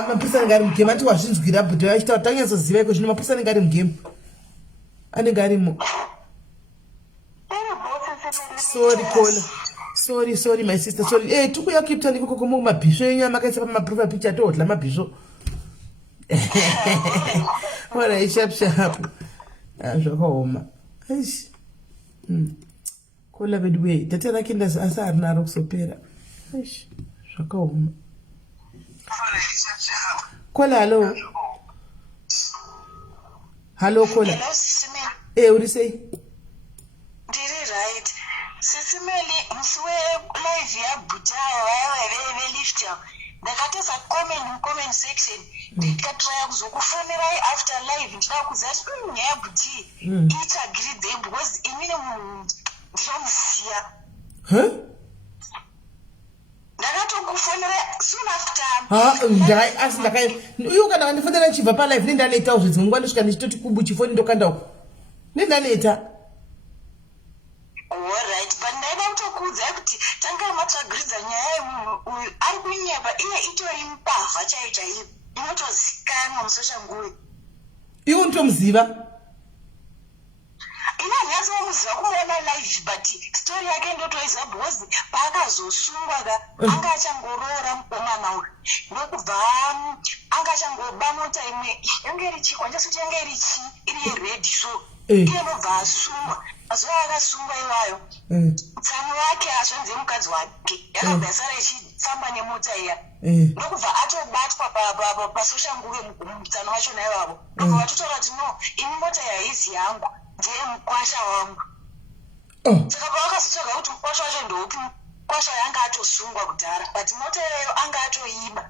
Mapurisa anenge ari mugame ati wazvinzwira but vachitaura tanyazoziva iko zvino mapurisa anenge ari mugame anenge arimo. Sorry my sister sorry. Tikuya Cape Town ikoko mumabhisvo enyu amakaisa pamaprofile picture toodla mabhisvo. Alright sharp zvakaoma. Kola vedu we data rake asa harinaro kusopera. Zvakaoma. Kola hello kola. Uri sei? Ndiri right. Sisi Melly msiwe live yabhutayo vaive lift yao. Ndakatosa comment section. Ndikatraya kuzokufonirai after live ndida kuzati nyaya bhuti ichagiri them because imine ndinomuziya. Ndakatokufonera soon after. Uyu kana kandifonera chibva palive nendanetawo zvidzimwe nguva ndosvika ndichitoti kubu chifoni ndokandawo nendaneta. Alright, but ndaida kutokuudzai kuti tanga matsvagiridza nyaya yemunhu ari kunyeba iye itori mbavha chaiyo inotozikanwa musoshanguve. Iwe unotomuziva? Ina nhasi wamuziva kumuona life but story yake ndotoiza bhozi paakazosungwa ka anga achangorora mukomana uyu nokubva anga achangoba mota imwe yange iri chikwanja suti yange iri chi iri yered so iye nobva asungwa mazuva akasungwa iwayo mutsano wake azvanzi mukadzi wake yakabva yasara ichifamba nemota iya ndokubva atobatwa pasosha nguve mutsano wachona ivavo ndobva vatotaura kuti no ini mota yaizi yangu ndeye mukwasha wangu saka pavakazotsvaga kuti mukwasha wacho ndoupi mukwasha yanga atosungwa kudhara but mota iyoyo anga atoiba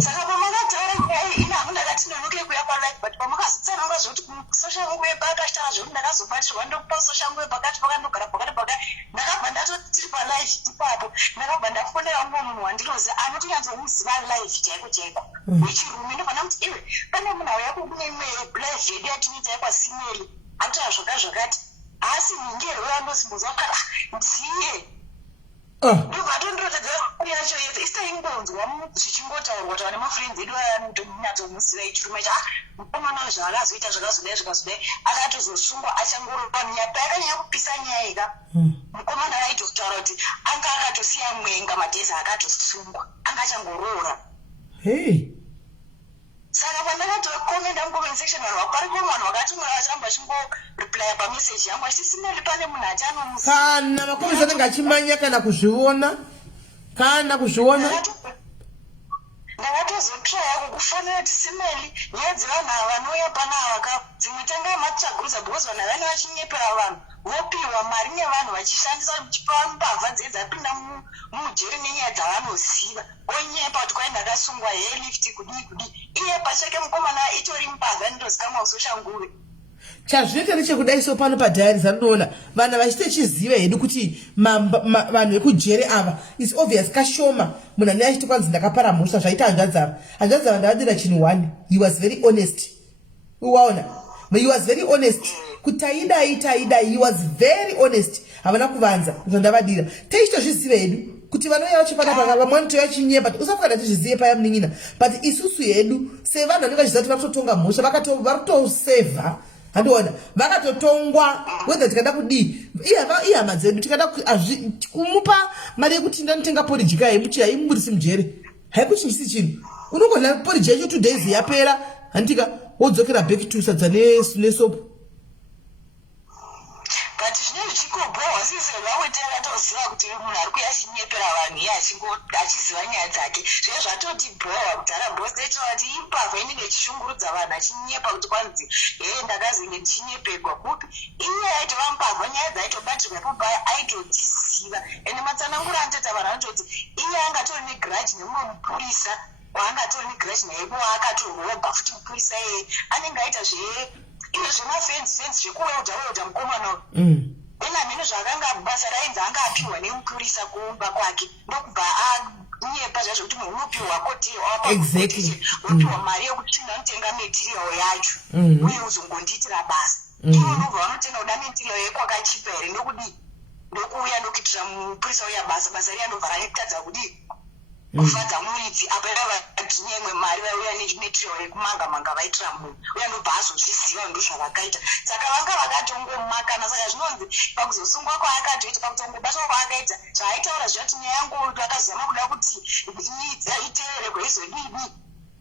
saka pamakataura nyaya ina hamu ndakati nonoke kuya palife but pamakazotsananga zvokuti sosha nguve pakashitara zvokuti ndakazobatirwa ndokupa sosha nguve pakati pakandogara pakati pakati ndakabva ndatotiri palife ipapo ndakabva ndafonera mumwe munhu wandinoziva anotonyanzomuziva life chaiko chaiko wechirume ndobva ndamuti iwe pane munhu auya kune imwe life yedu yatinoita yakwasimeri anotaura zvakati asi mingero yandozimbozwa kukara ndiye ndobva tondotedza yacho yese isaingonzwa zvichingotaurwa taura nemafriends edu ayanotonyatsomuzira ichirume cha mukomana zvaakazoita zvakazodai akatozosungwa achangorova nyapa yakanyanya kupisa nyaya ika mukomana aitotaura kuti anga akatosiya mwenga madhezi akatosungwa anga achangoroora saka pandakatokomenda mucomment section vanhu vakuparipo vanhu vakati mwana vachamba achingoreplya pameseji yangu achitisimeli pane munhu ati anomuziva kana makomenti anenge achimanya kana kuzviona ndakatozotraya kukufanira kuti simeli nyaya dzevanhu ava vanouya pana ava dzimwe tanga matitsvaguruza because vanhu avane vachinyepera vanhu vopiwa mari nevanhu vachishandisa kuchipa mbavha dzee dzapinda mujeri nenyaya dzavanoziva onyepa kuti kwai ndakasungwa helifti kudii iye pachake mukomana itori mbavha ndinozikamwa kusosha nguve chazvinoita nechekudaiso pano padhayari zanoona vanhu vachitechiziva hedu kuti vanhu vekujere ava is obvious kashoma munhu anenge achiti kwanzi ndakapara mhosva zvaita hanzvadzi ava vandira chinhu 1 he was very honest uwaona he was very honest kutaidai he was very honest havana kuvanza zvandavadira teichitozviziva hedu kuti vanouya vachipanapa vamwe vanotoya chinyepa usafukana tizvizive paya munin'ina but isusu hedu sevanhu vanenge vachiziva kuti vatotonga mhosva varikutosevha handiona vakatotongwa whether tikada kudii ihama dzedu tikada kumupa mari yekuti ndanotenga poriji kaye muchira imubudisi mujere haikuchingisi chinhu unongodla poriji yacho 2 days yapera handika wodzokera back to sadza nesopo but zvine zvichikobohwa sise vawetiakatoziva kuti munhu ari kuya achinyepera vanhu iye achiziva nyaya dzake zviye zvatoti bhohwa kudhara bhosetaura kuti imbavha inenge ichishungurudza vanhu achinyepa kuti kwanzi ndakazenge ndichinyepegwa kupi iye aitova mbavha nyaya dzaitobatirwa ipobaya aitodziziva ende matsanangura anotoita vanhu anototi iye angatori negiraji nemumwe mupurisa waangatori negiraji naye waakatorobha futi mupurisa iyeye anenge aita ine zvemafenzi zvekuweudha mukomana ena mhino zvakanga basa rainzi anga apiwa nemupurisa kuumba kwake ndokubva anyepa zvazvo kuti munhu unopiwa kotiwapaexactly unopiwa mari yekuti ndanotenga material yacho uye uzongondiitira basa ivo nobva vanotenga kuda material yekwakachipa here ndokudii ndokuuya ndokuitira mupurisa uya basa riya ndobva ranetadza kudii kufadza muridzi apa yavadhinya imwe mari vauya nematerial yekumanga vaitira munhu uya ndobva azozviziva ndozvavakaita saka vanga vakatongomakana saka zvinonzi pakuzosungwa kwaakatoita pakutongobatwa kwaakaita zvaaitaura zviyati nyaya yangu akazama kuda kuti iteerere kwaizodii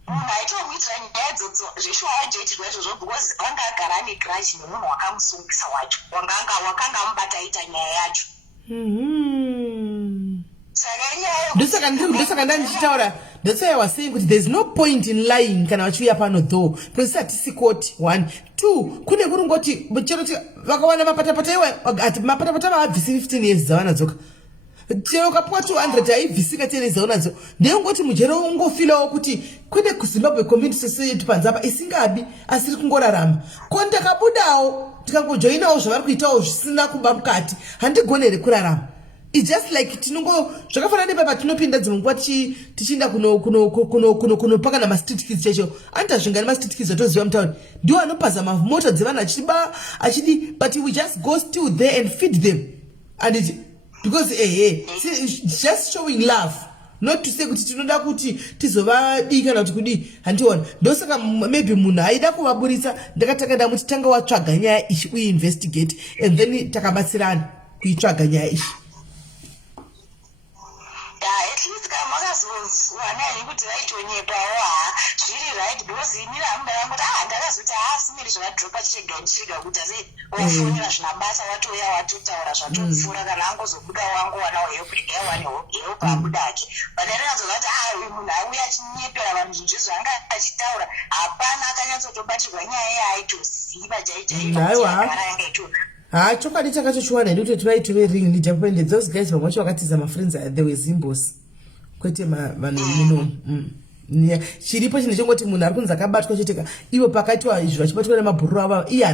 munhu aitomuitira nyaya idzodzo zveshuwa aijoitirwa izvozvo because vanga agara ane grudge nemunhu wakamusungisa wacho wakanga amubata aita nyaya yacho ndosaka ndandichitaura that's why I was saying kuti there's no point in lying kana vachiuya pano though because hatisi court 1 2 kune kurungoti cheroti vakawana mapatapata iwe ati mapatapata vaabvisi 15 years dzavanadzoka chero ukapuwa 200 haibvisika 10 years dzaunadzo ndeyongoti mujero ungofilawo kuti kune kuzimbabwe community society panzapa isingabi asiri kungorarama ko ndakabudawo tikangojoinawo zvavari kuitawo zvisina kuba mukati handigonere kurarama. It's just like tinongo zvakafanana nepapa tinopinda dzimwe nguva tichienda kunopaka namastreet kids checho anta zvingani mastreet kids atoziva mutauni ndiwo anopaza mavhimota dzevanhu achidi but we just go still there and feed them and because it's just showing love not to say kuti tinoda kuti tizovadi kana kuti kudi handiona ndosaka maybe munhu aida kuvaburisa ndakataka ndamuti tanga watsvaga nyaya ishi uiinvestigate and then takabatsirana kuitsvaga nyaya ishi. At least makazozwana yekuti vaitonyepawo zviri right because ini ramunda rangu kuti ndakazoti simiri zvakadropa chichega kuti asi wafonera zvinabasa watoya watotaura zvatopfuura kana angozobuda wangu wanawo hebrika yawane heopa abudake but ndakazova kuti uyu munhu auya achinyepera vanhu zvinhu zvezvanga achitaura hapana akanyatsotobatirwa nyaya yaaitoziva jaijaiagara yanga ito chokwadi chakachochiwana ndi kuti tivaitove ring ndijapende those guys vamwe vacho vakatiza mafriends they were zimbos kwete vanhu muno chiripo chinhu chengoti munhu ari kunzi akabatwa choteka ivo pakaitwa izvo vachibatwa nemabhururu avo iye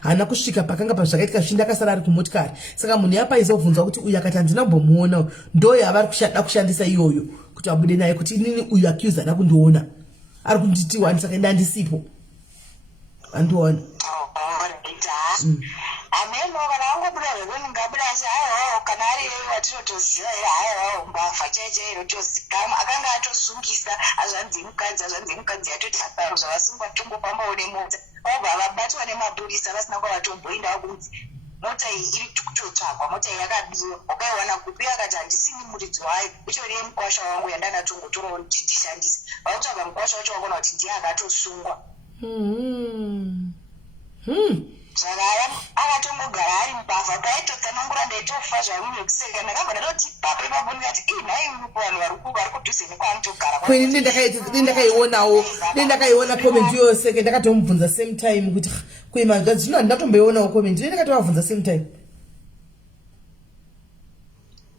haana kusvika pakanga pazvakaitika zvinda akasara ari kumotikari saka munhu yapaizobvunzwa kuti uyu akati handinambomuona ndo yavari kushada kushandisa iyoyo kuti vabude naye kuti inini uyu accuse ada kundiona ari kunditiwani saka enda handisipo andiona ameno kana angobuda zvekuni ngabuda asi haiwawo kana ari watinotoziva haiwawo mbafa chaichairo tozikama akanga atosungisa azvanzi mukadzi atoti aparo zvavasungwa tongopambawo nemota vabva vabatwa nemapurisa vasina kwavatomboendawo kunzi mota iyi iri kutotsvagwa mota iyi yakabiwa wakaiwana kupi akati handisini muridzi wayo itoriye mukwasha wangu yandanatongotorawo kuti ndishandise vakutsvaga mukwasha wacho wakona kuti ndiye akatosungwa saka akatongogara ari mubasa paitotsanangura ndaitofa zvamunhu kuseka ndakabva ndatoti papo ipapo ndikati nhai urupo vanhu vari kudhuze nekwaanotogara kweni ndendakaionawo ndendakaiona comment yose ke ndakatomubvunza same time kuti kuima zvino handatomboionawo comment ndendakatovabvunza same time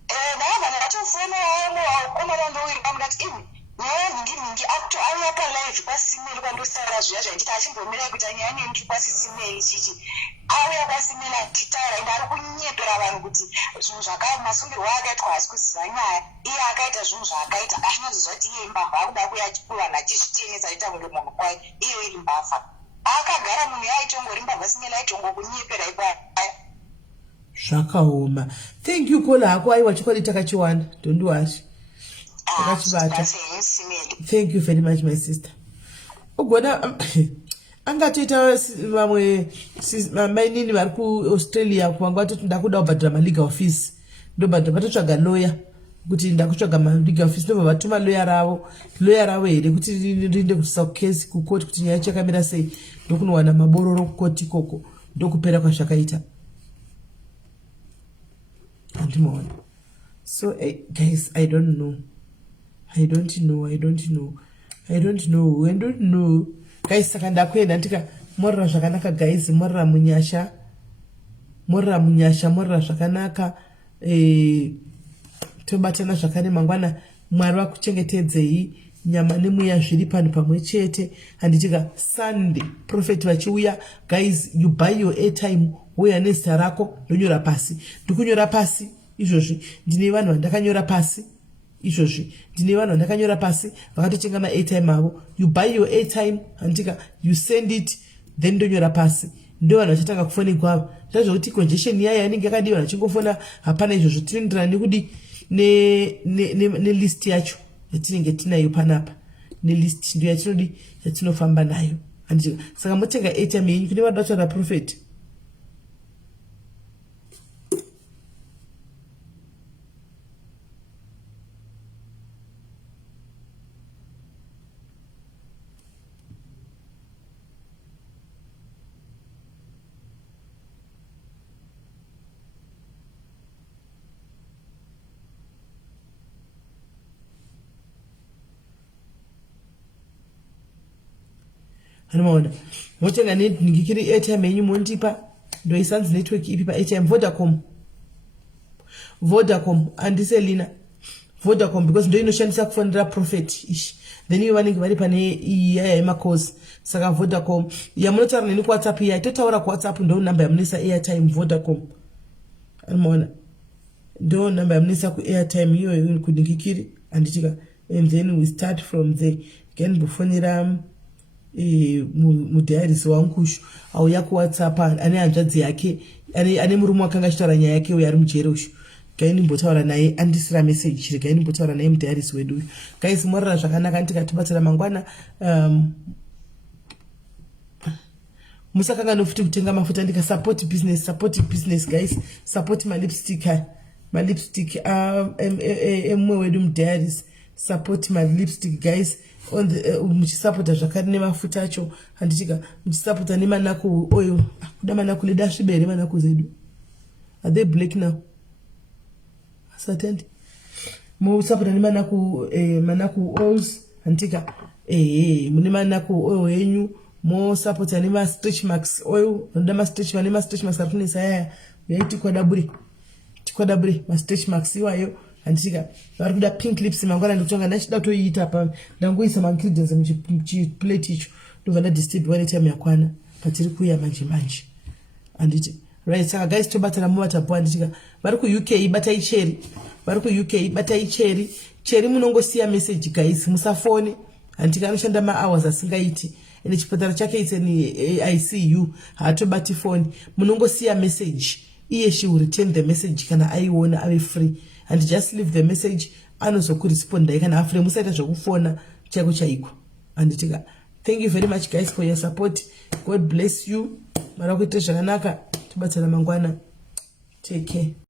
ndakabva ndakatofona komarandowiri pamundati nyaya ningi auya palive kwasimeli kwandosara zviya zvainditi achimbomirai kuti anyaya nengi kwasisimeli chichi auya kwasimeli achitaura ende ari kunyepera vanhu kuti zvinhu masungirwo akaitwa hasi kuziva nyaya iye akaita zvinhu zvaakaita achinoziva kuti iye imbavha akuda kuya vanhu achizvitenesa aita kunge munhu kwayo iyo iri mbavha akagara munhu yaitongori mbavha simeli aitongokunyepera ipaaya zvakaoma. Thank you kola hako aiwa chikwadi takachiwana tondiwashi takachibata. Thank you very much my sister. Ugona angatoita vamwe mainini vari kuAustralia kwanga vatoti ndakuda kubhadhira malegal fees ndobhadhira vatotsvaga lawyer kuti ndakutsvaga malegal fees ndobva vatuma lawyer ravo here kuti rinde kuisa case kukoti kuti nyaya chakamira sei ndokunowana mabororo kukoti ikoko ndokupera kwazvakaita andimaona. So guys, I don't know guys. Saka ndakuenda ndika morra zvakanaka guys, morra munyasha morra zvakanaka, tobatana zvakare mangwana. Mwari vakuchengetedzei nyama nemuya zviri pano pamwe chete. Handitika Sunday prophet vachiuya guys, you buy your airtime uya nezita rako ndonyora pasi. Ndikunyora pasi izvozvi ndine vanhu vandakanyora pasi izvozvi ndine vanhu vandakanyora pasi vakatotenga ma-airtime avo. You buy your airtime handika you send it then ndonyora pasi. Ndo vanhu vachatanga kufona kwavo zvazvokuti congestion yaya yanenge yakadiwa vachingofona hapana izvozvo. Tinoenderana nekudi nelist yacho yatinenge tinayo panapa. Nelist ndo yatinodi yatinofamba nayo handika. Saka motenga airtime yenyu kune vanhu vachara prophet. Hanomaona motenga ningikiri airtime yenyu mondipa ndo isanzi network ipi pa airtime. Vodacom andiselina Vodacom because ndo inoshandisa kufonera prophet ish then ivo vanenge vari pane iyaya yemakosi. Saka Vodacom yamunotaura neni kuWhatsApp iya totaura kuWhatsApp ndo namba yamunisa airtime Vodacom. Hanomaona ndo namba yamunisa ku airtime iyoyo kuningikiri anditika and then we start from there. Again bufonera mudhairisi wankushu auya kuWhatsApp ane hanzvadzi yake ane murume wakanga achitaura nyaya yake uyo ari mujere ushu gaini mbotaura naye andisira message regai nimbotaura naye mudhiarisi wedu guys morara zvakanaka ndikatibatsira mangwana musakanga futi kutenga mafuta ndika support business guys support my lipstick emwe wedu mudhiarisi support my lipstick guys on the muchisupporta zvakare nemafuta acho handitika muchisupporta nemanaku oil kuda manaku leda svibere manaku zedu are they black now asatend musupporta nemanaku oils handitika mune manaku oil yenyu mo supporta nema stretch marks oil ndoda ma stretch marks atunisa yaya yaiti kwadabure ma stretch marks iwayo handitika vari kuda pink lips mangwana ndikutonga ndachida kutoiita pa ndangoisa ma ingredients muchiplate icho ndobva ndadisturb one time yakwana patiri kuya manje handiti right saka guys tobatana muvatapo handitika vari ku-UK batai cheri munongosiya message guys musafone handika anoshanda ma-hours asingaiti ende chipatara chake itseni ICU haatobati foni munongosiya message iye she will return the message kana aiona ave free and just leave the message anozokurespondai kana afure musaita zvokufona chaiko handitika thank you very much guys for your support. God bless you. Mara kuita zvakanaka tibatsana mangwana. Take care.